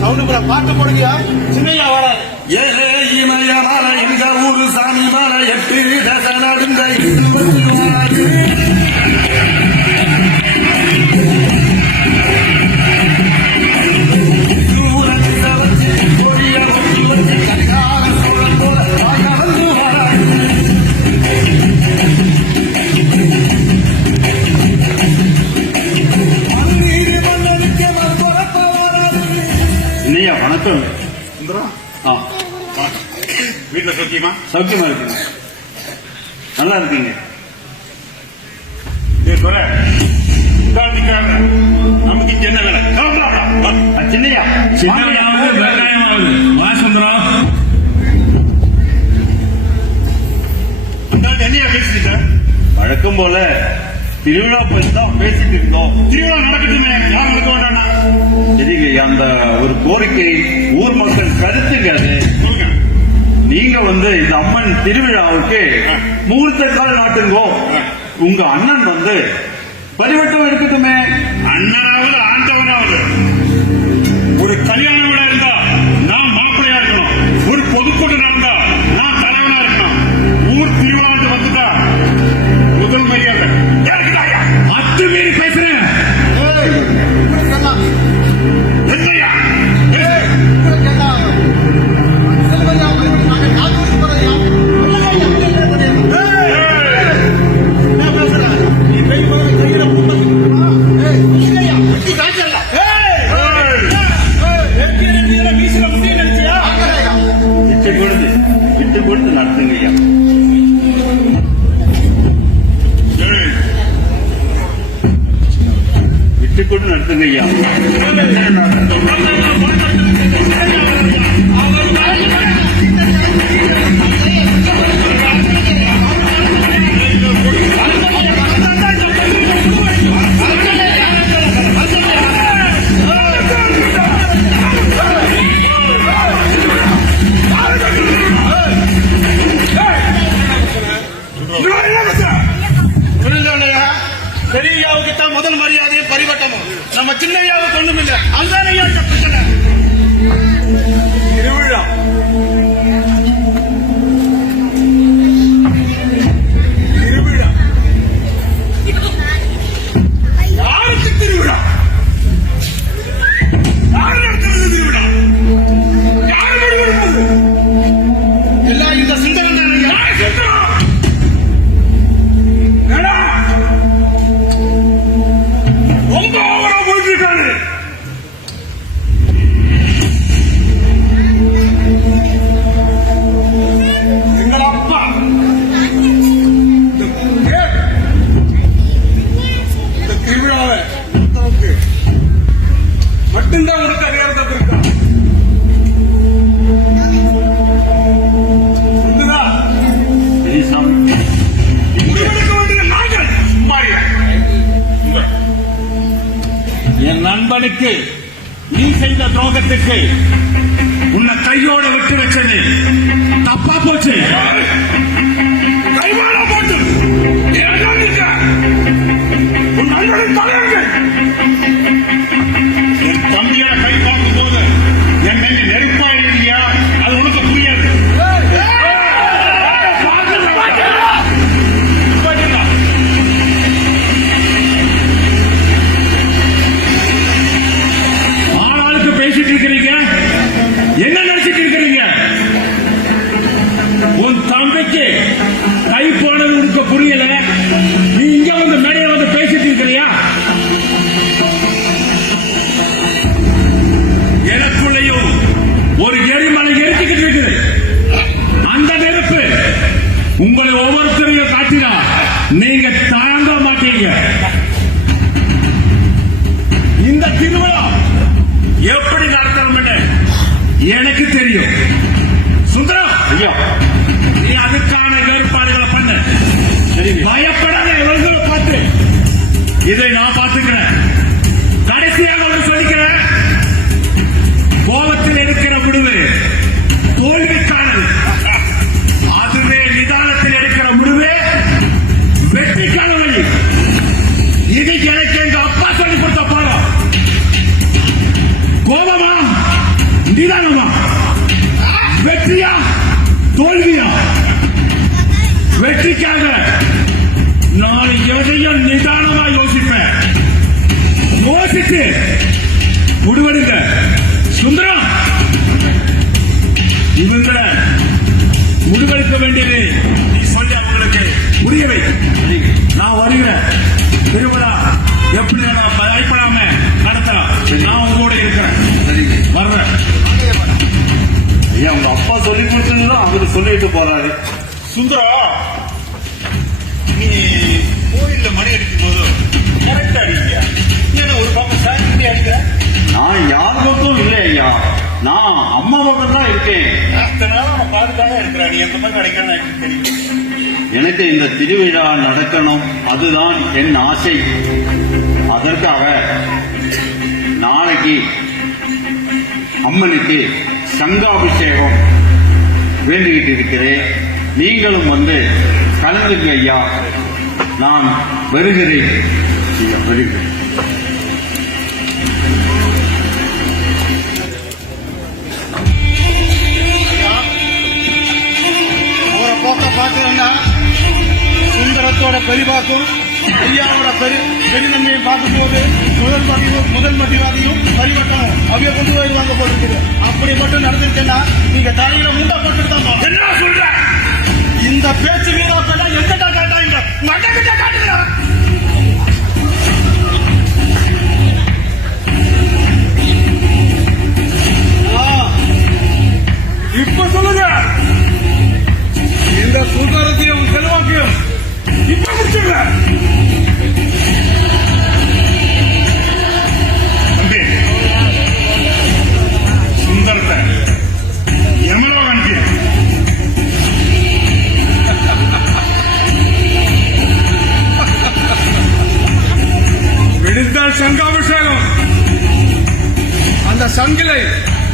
சவுண்டு கூட பாட்டு போடுறியா? சின்னையா வராது. ஏழை இமயமல இந்த ஊரு சாமி மல 8 தசை நடுங்க இல்லையா? வணக்கம். சுந்தரம், ஆ, வீட்டுல சௌக்கியமா? சௌக்கியமா இருக்குங்க. நல்லா இருக்கீங்க. நமக்கு இங்க என்ன வேலை? சின்னையா சின்னவனாவது வெங்காயமாவது வா சுந்தரம். என்னையா பேசிட்ட? வழக்கம் போல திருவிழா பற்றி தான் பேசிட்டு இருந்தோம். திருவிழா நடக்கட்டுமே, யார் நடக்க வேண்டாம்னா? சரிங்க. அந்த ஒரு கோரிக்கை ஊர் மக்கள் கருத்துங்க. அது சொல்லுங்க. நீங்க இந்த அம்மன் திருவிழாவுக்கு முகூர்த்த கால் நாட்டுங்கோ. உங்க அண்ணன் பரிவட்டம் எடுக்கட்டுமே. அண்ணனாவது ஆண்டவனாவது ஒரு கல்யாண விழா இருந்தா நான் மாப்பிள்ளையா இருக்கணும். ஒரு பொதுக்கூட்டம் நடந்தா நான் தலைவனா இருக்கணும். ஊர் திருவிழாண்டு வந்துட்டா முதல் மரியாதை அத்துமீறி பேசுறேன். என்னையா விட்டுக்கொண்டு நடத்துங்க ஐயா. பெரியய்யாவுக்கு தான் முதல் மரியாதையும் பரிவட்டமும், நம்ம சின்னையாவுக்கு ஒண்ணும் இல்லை. அந்த பிரச்சனை திருவிழா திருவிழா யாருக்கு திருவிழா? யாரு நடத்துறது திருவிழா? யாரு முடிவெடுப்பது? எல்லாம் இந்த சிந்தனை தானே. ரொம்ப ஓவரா போயிட்டு இருக்காரு. எங்கள் அப்பா இந்த திருவிழாவை மட்டும்தான் உனக்கு அதிகாரத்தை இருக்கா? முடிவெடுக்க வேண்டிய நாங்கள் என் நண்பனுக்கு நீ செய்த துரோகத்துக்கு உன்னை கையோட விட்டு வச்சது தப்பா போச்சு. கைவாட போட்டு உன் நண்பனின் தலைவர்கள் என் தம்பியோட கை பார்க்கும் போது என் மேல நெருப்பா இல்லையா? அது உனக்கு புரியாது. பேசிட்டு இருக்கிறீங்க, என்ன நினைச்சிட்டு இருக்கிறீங்க? உன் தம்பிக்கு கை போனது உனக்கு புரியல, நீ இங்க வந்து மேடையில வந்து பேசிட்டு இருக்கிறியா? எனக்குள்ளேயும் ஒரு எரிமலை எரிச்சுக்கிட்டு இருக்குது. அந்த நெருப்பு உங்களை ஒவ்வொருத்தரையும் காட்டினா நீங்க தாங்க மாட்டீங்க. இந்த திருவிழா எப்படி நடத்தணும் எனக்கு தெரியும். சுந்தரம் ஐயா, நீ அதுக்கான ஏற்பாடுகளை பண்ண. பயப்படாத, இவர்களை பார்த்து இதை நான் பார்த்துக்கிறேன். கடைசியாக ஒன்று சொல்லிக்கிறேன், கோபத்தில் எடுக்கிற முடிவு தோல்விக்கானது. அதுவே நிதானத்தில் எடுக்கிற முடிவு வெற்றிக்கான வழி. இது எனக்கு எங்க அப்பா சொல்லி கொடுத்த பாடம். கோபமா நிதானமா, வெற்றியா தோல்வியா? வெற்றிக்காக நான் எதையும் நிதானமா யோசிப்பேன். யோசித்து முடிவெடுங்க. சுந்தரம், இவங்களை முடிவெடுக்க வேண்டியது நீ சொல்லி அவங்களுக்கு புரியவை. நான் வருகிறேன். திருவிழா எப்படி பயப்படாம நடத்தலாம், நான் உங்களோட இருக்கிறேன். வர்றேன். ஐயா, உங்க அப்பா சொல்லி கொடுத்ததுதான் அவரு சொல்லிட்டு போறாரு. சுந்தரா, நீ கோயில்ல மணி அடிக்கும் போது கரெக்டா அடிக்கியா? ஒரு பக்கம் சாயி அடிக்கிற. நான் யார் பக்கம் இல்லை ஐயா, நான் அம்மா பக்கம் தான் இருக்கேன். பாதுகாப்பாக இருக்கிற நீ எந்த பக்கம் அடிக்கிறேன்னு எனக்கு தெரியும். எனக்கு இந்த திருவிழா நடக்கணும், அதுதான் என் ஆசை. அதற்காக நாளைக்கு அம்மனுக்கு சங்காபிஷேகம் வேண்டிக்கிட்டு இருக்கிறேன். நீங்களும் வந்து கலந்துங்க ஐயா. நான் வருகிறேன் ஐயா, வருகிறேன். அவரை போக்க பார்த்தீங்கன்னா சுந்தரத்தோட பெரிவாக்கும் ஐயாவோட பெருநன்மையை பார்க்கும்போது முதல் மதிவாதியும் பரிவட்டமும் அவைய கொண்டு போயிருவாங்க போட்டுருக்குது. அப்படி மட்டும் நடந்துருச்சுன்னா நீங்க தலையில முண்டை போட்டுட்டு தான். என்ன சொல்ற? இந்த பேச்சு வீராப்பெல்லாம் எங்கிட்ட காட்டாங்க, மண்டகிட்ட காட்டுங்க. இப்ப சொல்லுங்க, இந்த சுந்தரத்தையும் செல்வாக்கையும் இப்ப முடிச்சுங்க. முடிந்தால் சங்காபிஷேகம். அந்த சங்கிலை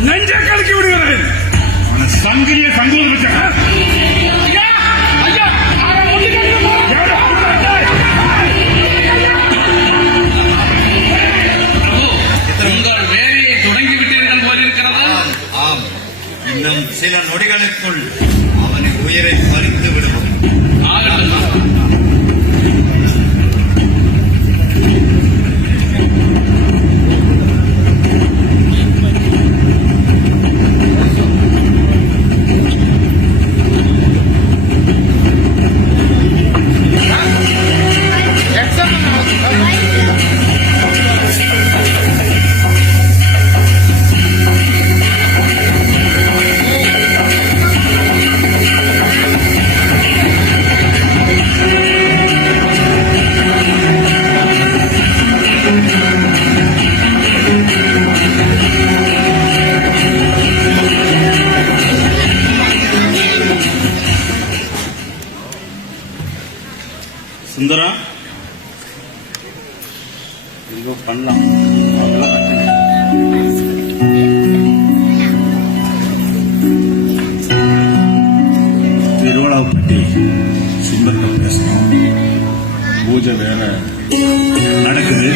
நெஞ்சை கலக்கி விடுகிறேன். சங்கிலிய சங்கில் இருக்க உங்கள் வேலையை தொடங்கி விட்டீர்கள் போலிருக்கிறது. ஆம், இன்னும் சில நொடிகளுக்குள் அவனின் உயிரை பறித்து விடுவோம். ஆகட்டும். சுந்தரா இதோ பண்ணலாம். திருவிழாப்பட்டி சுந்தரத்தை பேசணும். பூஜை வேற நடக்குது.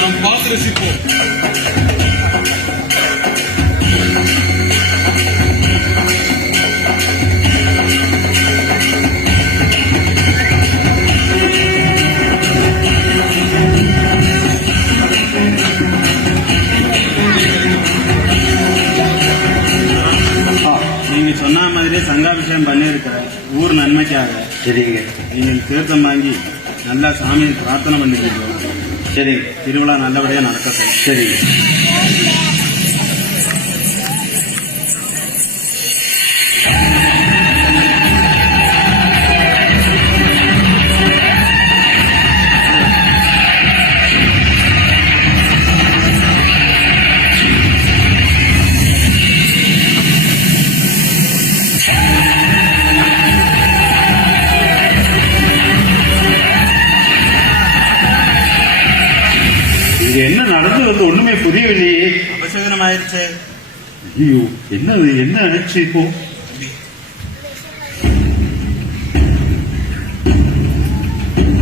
நாம் பார்த்து ரசிப்போம். நீங்க சொன்ன மாதிரி சங்காபிஷேகம் பண்ணியிருக்கிறேன். ஊர் நன்மைக்காக. சரிங்க. நீங்கள் தீர்த்தம் வாங்கி நல்லா சாமியை பிரார்த்தனை பண்ணிருக்கீங்க. சரி, திருவிழா நல்லபடியா நடக்கட்டும். சரிங்க. இங்க என்ன நடந்தது ஒண்ணுமே புரியவில்லையே. அபசகனம் ஆயிடுச்சு. ஐயோ, என்னது என்ன ஆச்சு இப்போ?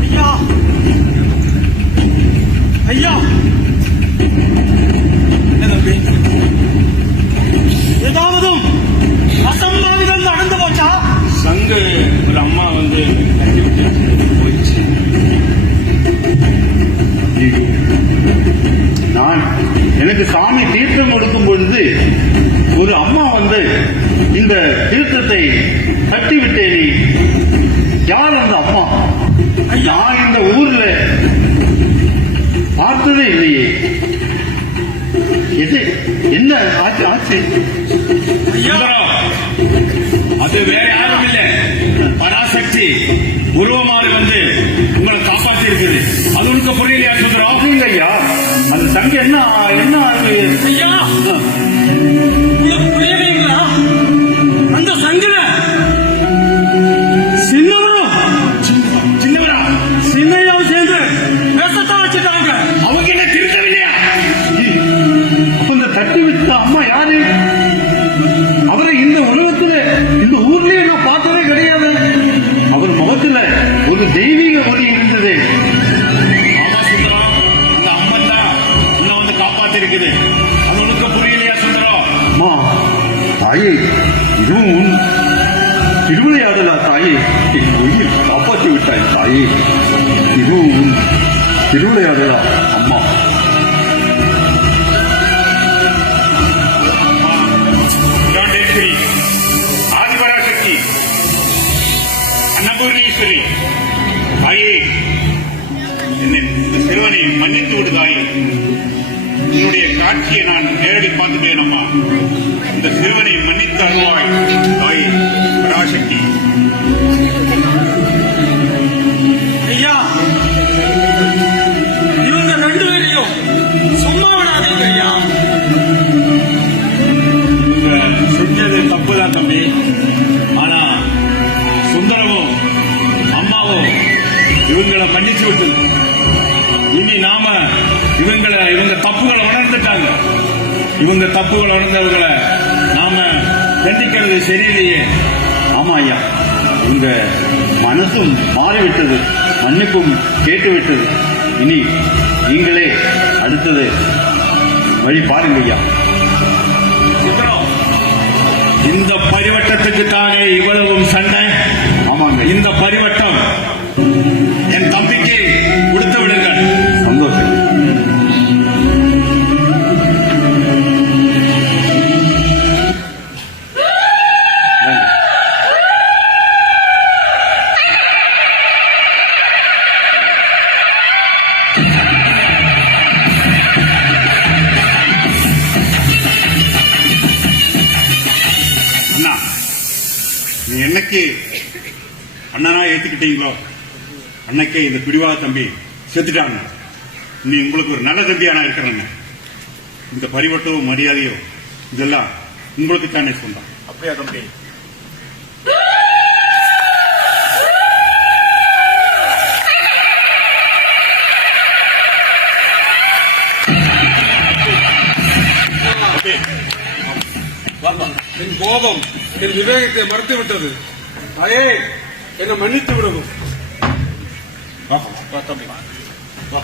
ஐயா ஐயா, என்ன தம்பி, ஏதாவது அசம்பாவிதம் நடந்து போச்சா? சங்கு ஒரு அம்மா வந்து கட்டி விட்டு போயிடுச்சு. ஐயோ, நான் எனக்கு சாமி தீர்த்தம் கொடுக்கும் பொழுது ஒரு அம்மா வந்து இந்த தீர்த்தத்தை கட்டி விட்டேனே. யார் அந்த அம்மா? நான் இந்த ஊர்ல பார்த்ததே இல்லையே. என்ன ஆச்சு? அது வேற யாரும் இல்ல, பராசக்தி உருவமாறு வந்து உங்களை காப்பாத்தி இருக்குது. அது உனக்கு புரியலையா சுந்தரம்? ஐயா, அந்த சங்கு என்ன ஆகுது? ஐயா, உங்களுக்கு புரியலைங்களா? அந்த சங்கில சின்னவரா சின்னையாவும் சேர்ந்து பேசத்தான் வச்சுட்டாங்க. அவங்க என்ன திருத்தவில்லையா? அந்த தட்டி விட்ட அம்மா யாரு? அவரை இந்த உலகத்துல இந்த ஊர்லயே நான் பார்த்ததே கிடையாது. அவர் முகத்துல ஒரு தெய்வீக ஒளி இருந்தது. ஆமா சுந்தரம், இந்த அம்மன் தான் உன்னை வந்து காப்பாத்தி இருக்குது. அது உனக்கு புரியலையா சுந்தரம்? அம்மா, என் உயிர் காப்பாற்றி விட்டாய் தாயே. இது உன் திருவிளையாடலா அம்மா? அகிலாண்டேஸ்வரி, ஆதிபராசக்தி, அன்னபூர்ணேஸ்வரி, தாயே, என்னை இந்த சிறுவனை மன்னித்து விடு தாயே. உன்னுடைய காட்சியை நான் நேரடில் பார்த்துட்டேன் அம்மா. இந்த சிறுவனை மன்னித்து அருள்வாய் தாயே பராசக்தி. ஐயா, இவங்க ரெண்டு பேரையும் சும்மா விடாதீங்க ஐயா. இவங்க செஞ்சது தப்புதான் தம்பி. ஆனா சுந்தரமும் அம்மாவும் இவங்களை மன்னிச்சு விட்டு இனி நாம இவங்க தப்புகளை உணர்ந்துட்டாங்க. இவங்க தப்புகளை உணர்ந்தவர்களை நாம தண்டிக்கிறது சரியில்லையே. ஆமா ஐயா, உங்க மனசும் மாறிவிட்டது, மன்னிப்பும் கேட்டுவிட்டது. இனி நீங்களே அடுத்தது வழி பாருங்க ஐயா. சுந்தரம், இந்த பரிவட்டத்துக்கு தானே இவ்வளவும் சண்டை? ஆமாங்க, இந்த பரிவட்டம் என் தம்பிக்கு கொடுத்து விடுங்கள். சந்தோஷம். அண்ணா, நீ என்னைக்கு அண்ணனா ஏத்துக்கிட்டீங்களோ அன்னைக்கே இந்த பிடிவாத தம்பி செத்துட்டாங்க. நீ உங்களுக்கு ஒரு நல்ல தம்பியா நான் இருக்கிறேன். இந்த பரிவட்டமோ மரியாதையோ இதெல்லாம் உங்களுக்கு தானே சொந்தம். அப்படியா தம்பி? என் கோபம் என் விவேகத்தை மறுத்து விட்டது. தாயே, என்னை மன்னித்து விடவும். தம்பி வா.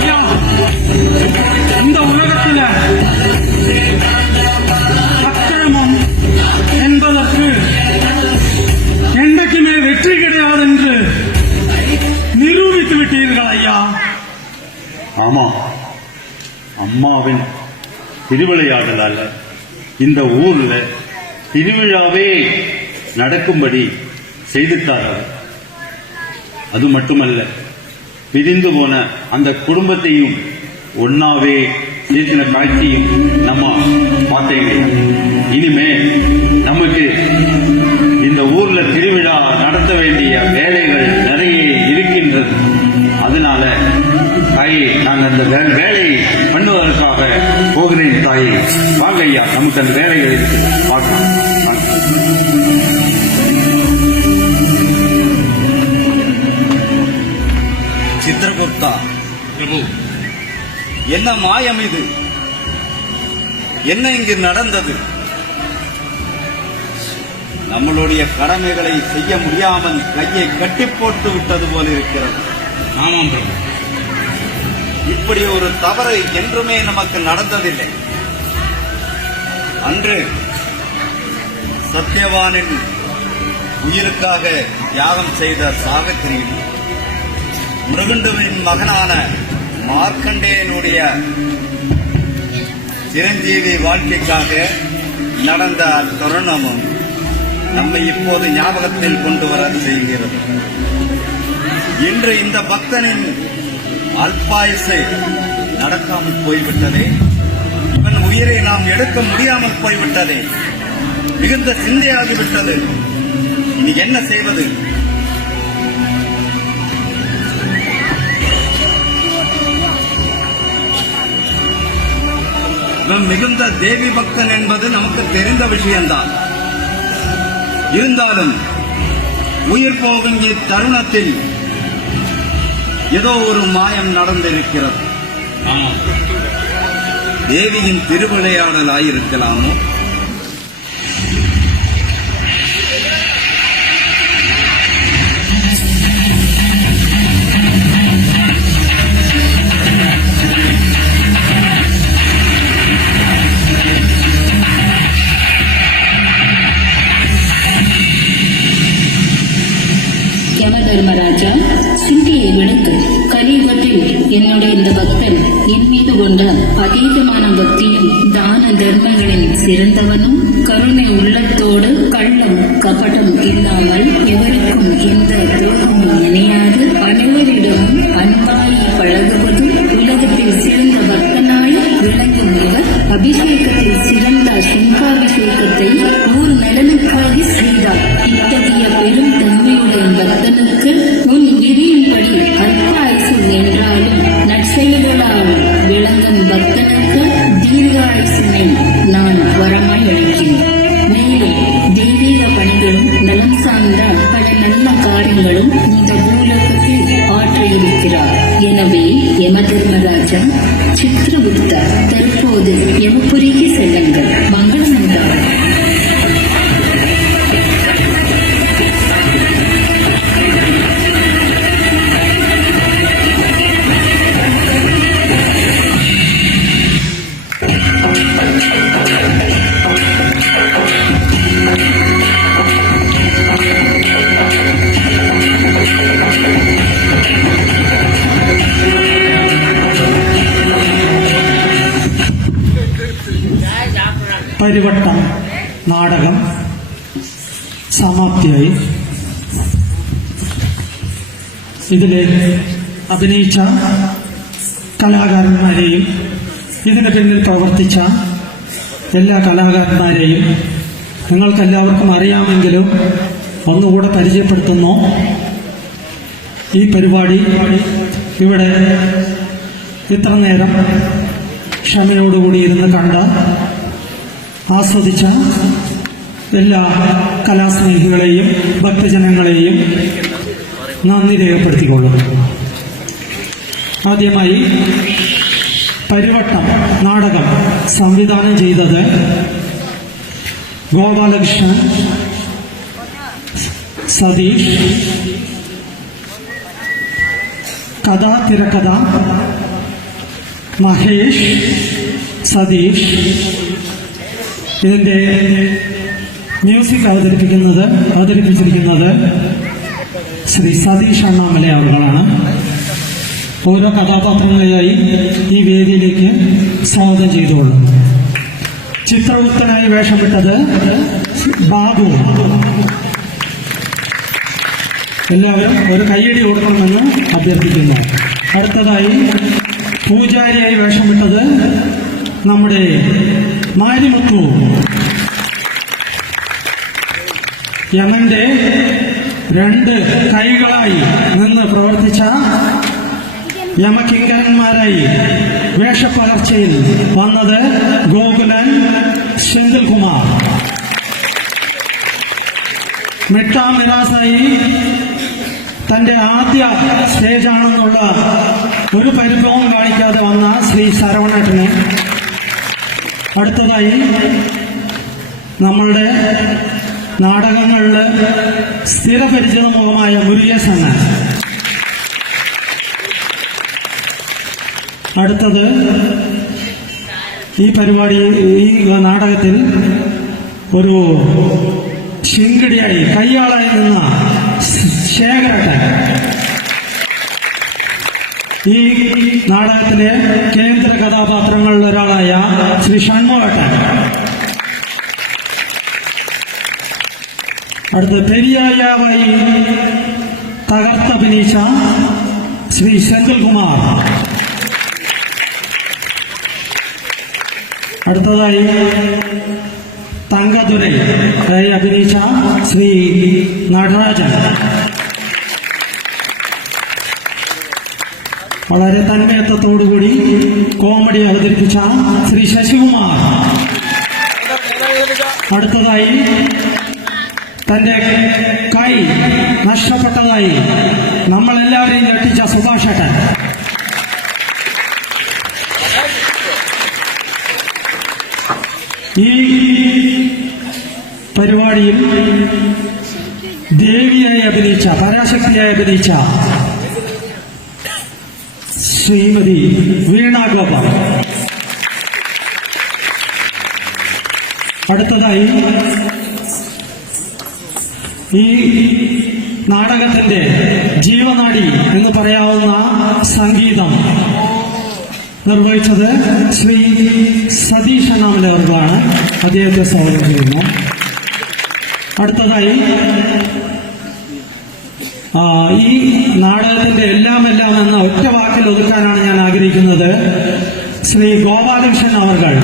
ஐயா, இந்த உலகத்துல அக்கிரமம் என்பதற்கு என்றைக்குமே வெற்றி கிடையாது என்று நிரூபித்து விட்டீர்கள் ஐயா. ஆமா, அம்மாவின் திருவிளையாடலால இந்த ஊர்ல திருவிழாவே நடக்கும்படி செய்துட்டார். அது மட்டுமல்ல, பிரிந்து போன அந்த குடும்பத்தையும் ஒன்னாவே சேர்த்தின காட்சியும் நம்ம பார்த்தீங்க. இனிமே நமக்கு இந்த ஊர்ல திருவிழா நடத்த வேண்டிய வேலைகள் நிறைய இருக்கின்றது. அதனால தாயே, நான் அந்த வேலையை பண்ணுவதற்காக போகிறேன் தாயே. வாங்க ஐயா, நமக்கு அந்த வேலைகள் இருக்கு, பார்க்கலாம். சித்திரகுப்தா, பிரபு, என்ன மாயம் இது? என்ன இங்கு நடந்தது? நம்மளுடைய கடமைகளை செய்ய முடியாமல் கையை கட்டி போட்டு விட்டது போல இருக்கிறது. ஆமாம் பிரபு. இப்படி ஒரு தவறு என்றுமே நமக்கு நடந்ததில்லை. அன்று சத்யவானின் உயிருக்காக தியாகம் செய்த சாவித்திரி, மிருகுண்டுவின் மகனான மார்க்கண்டேயனுடைய சிரஞ்சீவி வாழ்க்கைக்காக நடந்த தருணமும் நம்மை இப்போது ஞாபகத்தில் கொண்டு வர செய்கிறது. இன்று இந்த பக்தனின் அல்பாயுசை நடக்காமல் போய்விட்டதே, இவன் உயிரை நாம் எடுக்க முடியாமல் போய்விட்டதே, மிகுந்த சிந்தையாகிவிட்டது. இனி என்ன செய்வது? இவன் மிகுந்த தேவி பக்தன் என்பது நமக்கு தெரிந்த விஷயம்தான். இருந்தாலும் உயிர் போகும் இத்தருணத்தில் ஏதோ ஒரு மாயம் நடந்திருக்கிறது. ஆமாம், தேவியின் திருவிளையாடல் ஆயிருக்கலாமோ? யமதர்மராஜா, சிந்தியை விடுத்து கலியுகத்தில் என்னுடைய இந்த பக்தன் என் மீது கொண்ட அதீதமான பக்தியும் தான தர்மங்களின் சிறந்தவனும் கருணை உள்ளத்தோடு கள்ளம் கபடம் இல்லாமல் எவருக்கும் எந்த துரோகமும் நினையாது அனைவரிடமும் அன்பாய் பழகுவதும் உலகத்தில் சிறந்த பக்தனாய் விளங்கும் இவர் அபிஷேகத்தில் சிறந்த சிங்காபிஷேகத்தை ஊர் நலனுக்காக செய்தார். இத்தகைய பெரும் தன்மையுடைய பக்தனுக்கு உன் விதியின்படி அல்பாயுசு என்றாலும் நற்செயல்களால் விளங்கும் பக்தனுக்கு தீர்காயுசினை நான் வரமாய் அளிக்கிறேன். மேலும் தெய்வீக பணிகளும் நலம் சார்ந்த பல நல்ல காரியங்களும் இந்த பூலோகத்தில் ஆற்றியிருக்கிறார். எனவே யமதர்மராஜா, சித்திரகுப்தா, தற்போது யமபுரிக்கு செல்லுங்கள். மங்களம் உண்டாகும். പരിവട്ടം നാടകം സമാപ്തിയായി. ഇതിലെ അഭിനയിച്ച കലാകാരന്മാരെയും ഇതിന് പിന്നിൽ പ്രവർത്തിച്ച എല്ലാ കലാകാരന്മാരെയും നിങ്ങൾക്കെല്ലാവർക്കും അറിയാമെങ്കിലും ഒന്നുകൂടെ പരിചയപ്പെടുത്തുന്നു. ഈ പരിപാടി ഇവിടെ ഇത്ര നേരം ക്ഷമയോടുകൂടി ഇരുന്ന് കണ്ട ആസ്വദിച്ച എല്ലാ കലാസ്നേഹികളെയും ഭക്തജനങ്ങളെയും നന്ദി രേഖപ്പെടുത്തിക്കൊള്ളുന്നു. ആദ്യമായി പരിവട്ടം നാടകം സംവിധാനം ചെയ്തത് ഗോപാലകൃഷ്ണൻ, സതീഷ്, തിരക്കഥ മഹേഷ്, സതീഷ്. ഇതിന്റെ മ്യൂസിക് അവതരിപ്പിച്ചിരിക്കുന്നത് ശ്രീ സതീഷ് അണ്ണാമല അവർകളാണ്. ഓരോ കഥാപാത്രങ്ങളെയായി ഈ വേദിയിലേക്ക് സ്വാഗതം ചെയ്തുകൊള്ളുന്നു. ചിത്രഗുപ്തനായി വേഷമിട്ടത് ബാബു. എല്ലാവരും ഒരു കയ്യടി കൊടുക്കണമെന്ന് അഭ്യർത്ഥിക്കുന്നു. അടുത്തതായി പൂജാരിയായി വേഷമിട്ടത് നമ്മുടെ മാരിമുത്തു. യമന്റെ 2 കൈകളായി നിന്ന് പ്രവർത്തിച്ച യമകിങ്കരന്മാരായി വേഷപ്പകർച്ചയിൽ വന്നത് ഗോകുലൻ, സെന്തിൽകുമാർ. മിട്ടാമിരാസായി തന്റെ ആദ്യ സ്റ്റേജാണെന്നുള്ള ഒരു പരിഭവം കാണിക്കാതെ വന്ന ശ്രീ ശരവണേട്ടനെ. അടുത്തതായി നമ്മളുടെ നാടകങ്ങളിൽ സ്ഥിരപരിചിത മുഖമായ മുരുകേശന്. അടുത്തത് ഈ നാടകത്തിൽ ഒരു ശിങ്കിടിയായി കയ്യാളായി നിന്ന ശേഖരട്ടൻ. ഈ നാടകത്തിലെ കേന്ദ്ര കഥാപാത്രങ്ങളിൽ ഒരാളായ ശ്രീ ഷൺമുഖട്ടൻ. അടുത്ത പെരിയായാവായി തകർത്തഭിനയിച്ച ശ്രീ സെന്തിൽകുമാർ. അടുത്തതായി തങ്കതുരയായി അഭിനയിച്ച ശ്രീ നടരാജൻ. വളരെ തന്മയത്വത്തോടുകൂടി കോമഡി അവതരിപ്പിച്ച ശ്രീ ശശികുമാർ. അടുത്തതായി തന്റെ കൈ നഷ്ടപ്പെട്ടതായി നമ്മളെല്ലാവരെയും ഞെട്ടിച്ച സുഭാഷേട്ടൻ. ഈ പരിപാടിയിൽ ദേവിയായി അഭിനയിച്ച, പരാശക്തിയായി അഭിനയിച്ച ശ്രീമതി വീണ ഗോപാൽ. അടുത്തതായി ഈ നാടകത്തിന്റെ ജീവനാടി എന്ന് പറയാവുന്ന സംഗീതം നിർവഹിച്ചത് ശ്രീ സതീഷ് അണ്ണാമല അവർക്കാണ്. അദ്ദേഹത്തെ സ്വാഗതം ചെയ്യുന്നു. അടുത്തതായി ഈ നാടകത്തിന്റെ എല്ലാം എന്ന ഒറ്റ വാക്കിൽ ഒതുക്കാനാണ് ഞാൻ ആഗ്രഹിക്കുന്നത്. ശ്രീ ഗോപാലകൃഷ്ണൻ അവർകൾ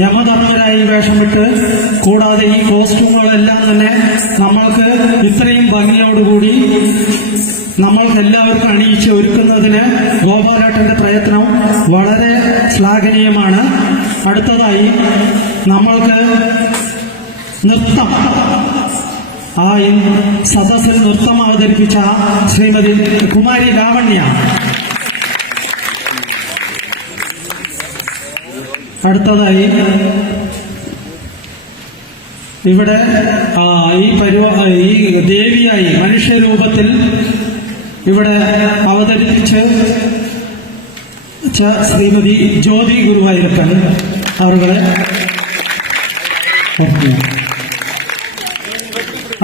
യമധർമ്മരായി വേഷമിട്ട്, കൂടാതെ ഈ കോസ്റ്റ്യൂമുകളെല്ലാം തന്നെ നമ്മൾക്ക് ഇത്രയും ഭംഗിയോടുകൂടി നമ്മൾക്ക് എല്ലാവർക്കും അണിയിച്ച് ഒരുക്കുന്നതിന് ഗോപാലേട്ടന്റെ പ്രയത്നം വളരെ ശ്ലാഘനീയമാണ്. അടുത്തതായി നമ്മൾക്ക് നൃത്തം, ആ സദസ്സിൽ നൃത്തം അവതരിപ്പിച്ച ശ്രീമതി കുമാരി ലാവണ്യ. അടുത്തതായി ഇവിടെ ഈ ദേവിയായി മനുഷ്യരൂപത്തിൽ ഇവിടെ അവതരിപ്പിച്ച് ശ്രീമതി ജ്യോതി ഗുരുവായൂരപ്പൻ അവരുടെ.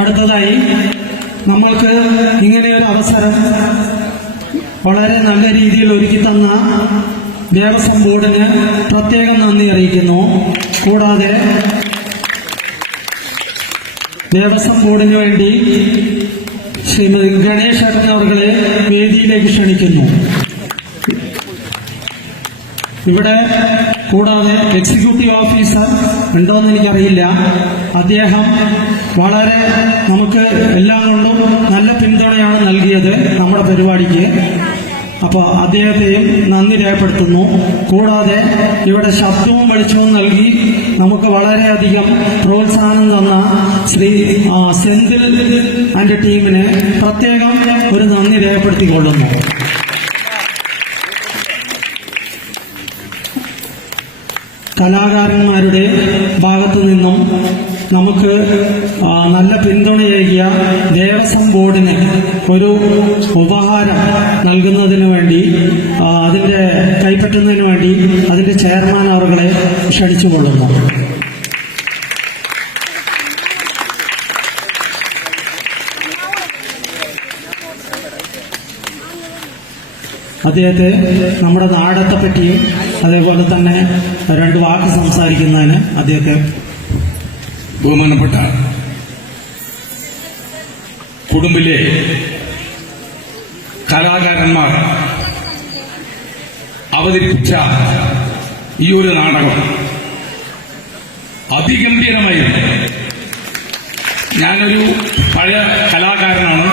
അടുത്തതായി നമ്മൾക്ക് ഇങ്ങനെയൊരു അവസരം വളരെ നല്ല രീതിയിൽ ഒരുക്കി തന്ന ദേവസ്വം ബോർഡിന് പ്രത്യേകം നന്ദി അറിയിക്കുന്നു. കൂടാതെ ദേവസ്വം ബോർഡിന് വേണ്ടി ശ്രീമതി ഗണേശേട്ടൻ അവരുടെ വേദിയിലേക്ക് ക്ഷണിക്കുന്നു. ഇവിടെ കൂടാതെ എക്സിക്യൂട്ടീവ് ഓഫീസർ ഉണ്ടോയെന്ന് എനിക്കറിയില്ല. അദ്ദേഹം വളരെ നമുക്ക് എല്ലാം കൊണ്ടും നല്ല പിന്തുണയാണ് നൽകിയത് നമ്മുടെ പരിപാടിക്ക്. അപ്പോൾ അദ്ദേഹത്തെയും നന്ദി രേഖപ്പെടുത്തുന്നു. കൂടാതെ ഇവിടെ ശബ്ദവും വെളിച്ചവും നൽകി നമുക്ക് വളരെയധികം പ്രോത്സാഹനം തന്ന ശ്രീ സെന്തിൽ ആൻഡ് ടീമിന് പ്രത്യേകം ഒരു നന്ദി രേഖപ്പെടുത്തിക്കൊള്ളുന്നു. കലാകാരന്മാരുടെ ഭാഗത്തു നിന്നും നമുക്ക് നല്ല പിന്തുണയേകിയ ദേവസ്വം ബോർഡിന് ഒരു ഉപഹാരം നൽകുന്നതിന് വേണ്ടി, അതിന്റെ കൈപ്പറ്റുന്നതിന് വേണ്ടി അതിന്റെ ചെയർമാൻ അവരെ ക്ഷണിച്ചുകൊള്ളുന്നു. അദ്ദേഹത്തെ നമ്മുടെ നാടത്തെ പറ്റിയും അതേപോലെ തന്നെ രണ്ട് വാക്ക് സംസാരിക്കുന്നതിന് അദ്ദേഹത്തെ. ബഹുമാനപ്പെട്ട കുടുംബിലെ കലാകാരന്മാർ അവതരിപ്പിച്ച ഈ ഒരു നാടകം അതിഗംഭീരമായിരുന്നു. ഞാനൊരു പഴയ കലാകാരനാണ്,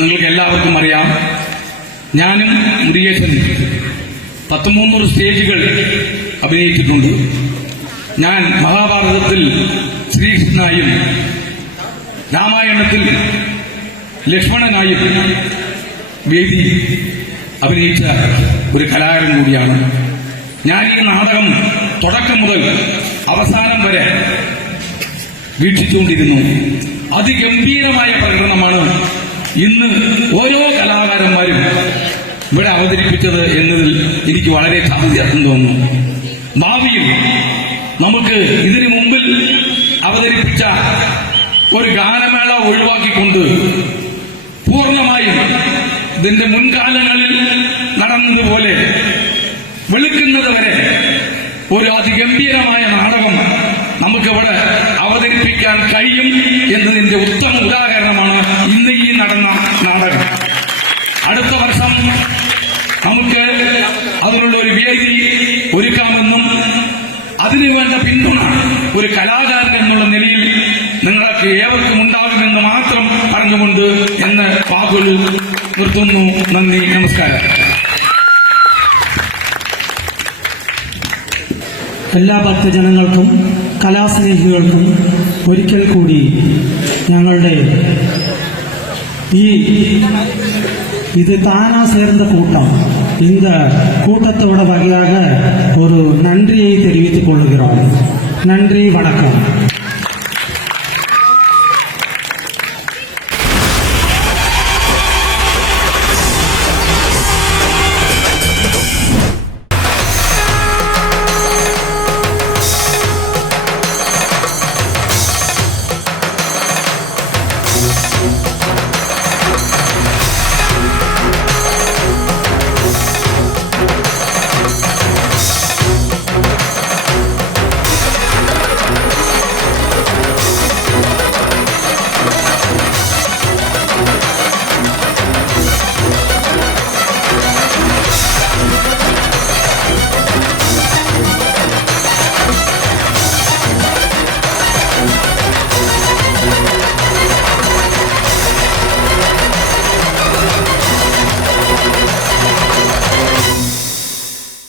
നിങ്ങൾക്ക് എല്ലാവർക്കും അറിയാം. ഞാനും മുരുകേശൻ 1300 സ്റ്റേജുകൾ അഭിനയിച്ചിട്ടുണ്ട്. ഞാൻ മഹാഭാരതത്തിൽ ശ്രീകൃഷ്ണനായും രാമായണത്തിൽ ലക്ഷ്മണനായും വേദി അഭിനയിച്ച ഒരു കലാകാരൻ കൂടിയാണ്. ഞാൻ ഈ നാടകം തുടക്കം മുതൽ അവസാനം വരെ വീക്ഷിച്ചുകൊണ്ടിരുന്നു. അതിഗംഭീരമായ പ്രകടനമാണ് ഇന്ന് ഓരോ കലാകാരന്മാരും ഇവിടെ അവതരിപ്പിച്ചത് എന്നതിൽ എനിക്ക് വളരെ സന്തോഷം തോന്നുന്നു. ഭാവിയിൽ നമുക്ക് ഇതിനു മുമ്പിൽ അവതരിപ്പിച്ച ഒരു ഗാനമേള ഒഴിവാക്കിക്കൊണ്ട് പൂർണ്ണമായും ഇതിന്റെ മുൻകാലങ്ങളിൽ നടന്നതുപോലെ വെളുക്കുന്നത് വരെ ഒരു അതിഗംഭീരമായ നാടകം നമുക്കിവിടെ അവതരിപ്പിക്കാൻ കഴിയും എന്നതിന്റെ ഉത്തമ ഉദാഹരണമാണ് ഇന്ന് ഈ നടന്ന നാടകം. അടുത്ത വർഷം നമുക്ക് അതിനുള്ള ഒരു വേദി ഒരുക്കാമെന്നും അതിനുവേണ്ട പിന്തുണ ഒരു കലാകാരൻ എന്നുള്ള നിലയിൽ നിങ്ങൾക്ക് ഏവർക്കും ഉണ്ടാകുമെന്ന് മാത്രം പറഞ്ഞുകൊണ്ട് എന്നെ വാക്കുകൾ നിർത്തുന്നു. നന്ദി, നമസ്കാരം. എല്ലാ ഭക്തജനങ്ങൾക്കും കലാസ്നേഹികൾക്കും ഒരിക്കൽ കൂടി ഞങ്ങളുടെ இது தானா சேர்ந்த கூட்டம். இந்த கூட்டத்தோட வகையாக ஒரு நன்றியை தெரிவித்துக் கொள்கிறோம். நன்றி, வணக்கம்.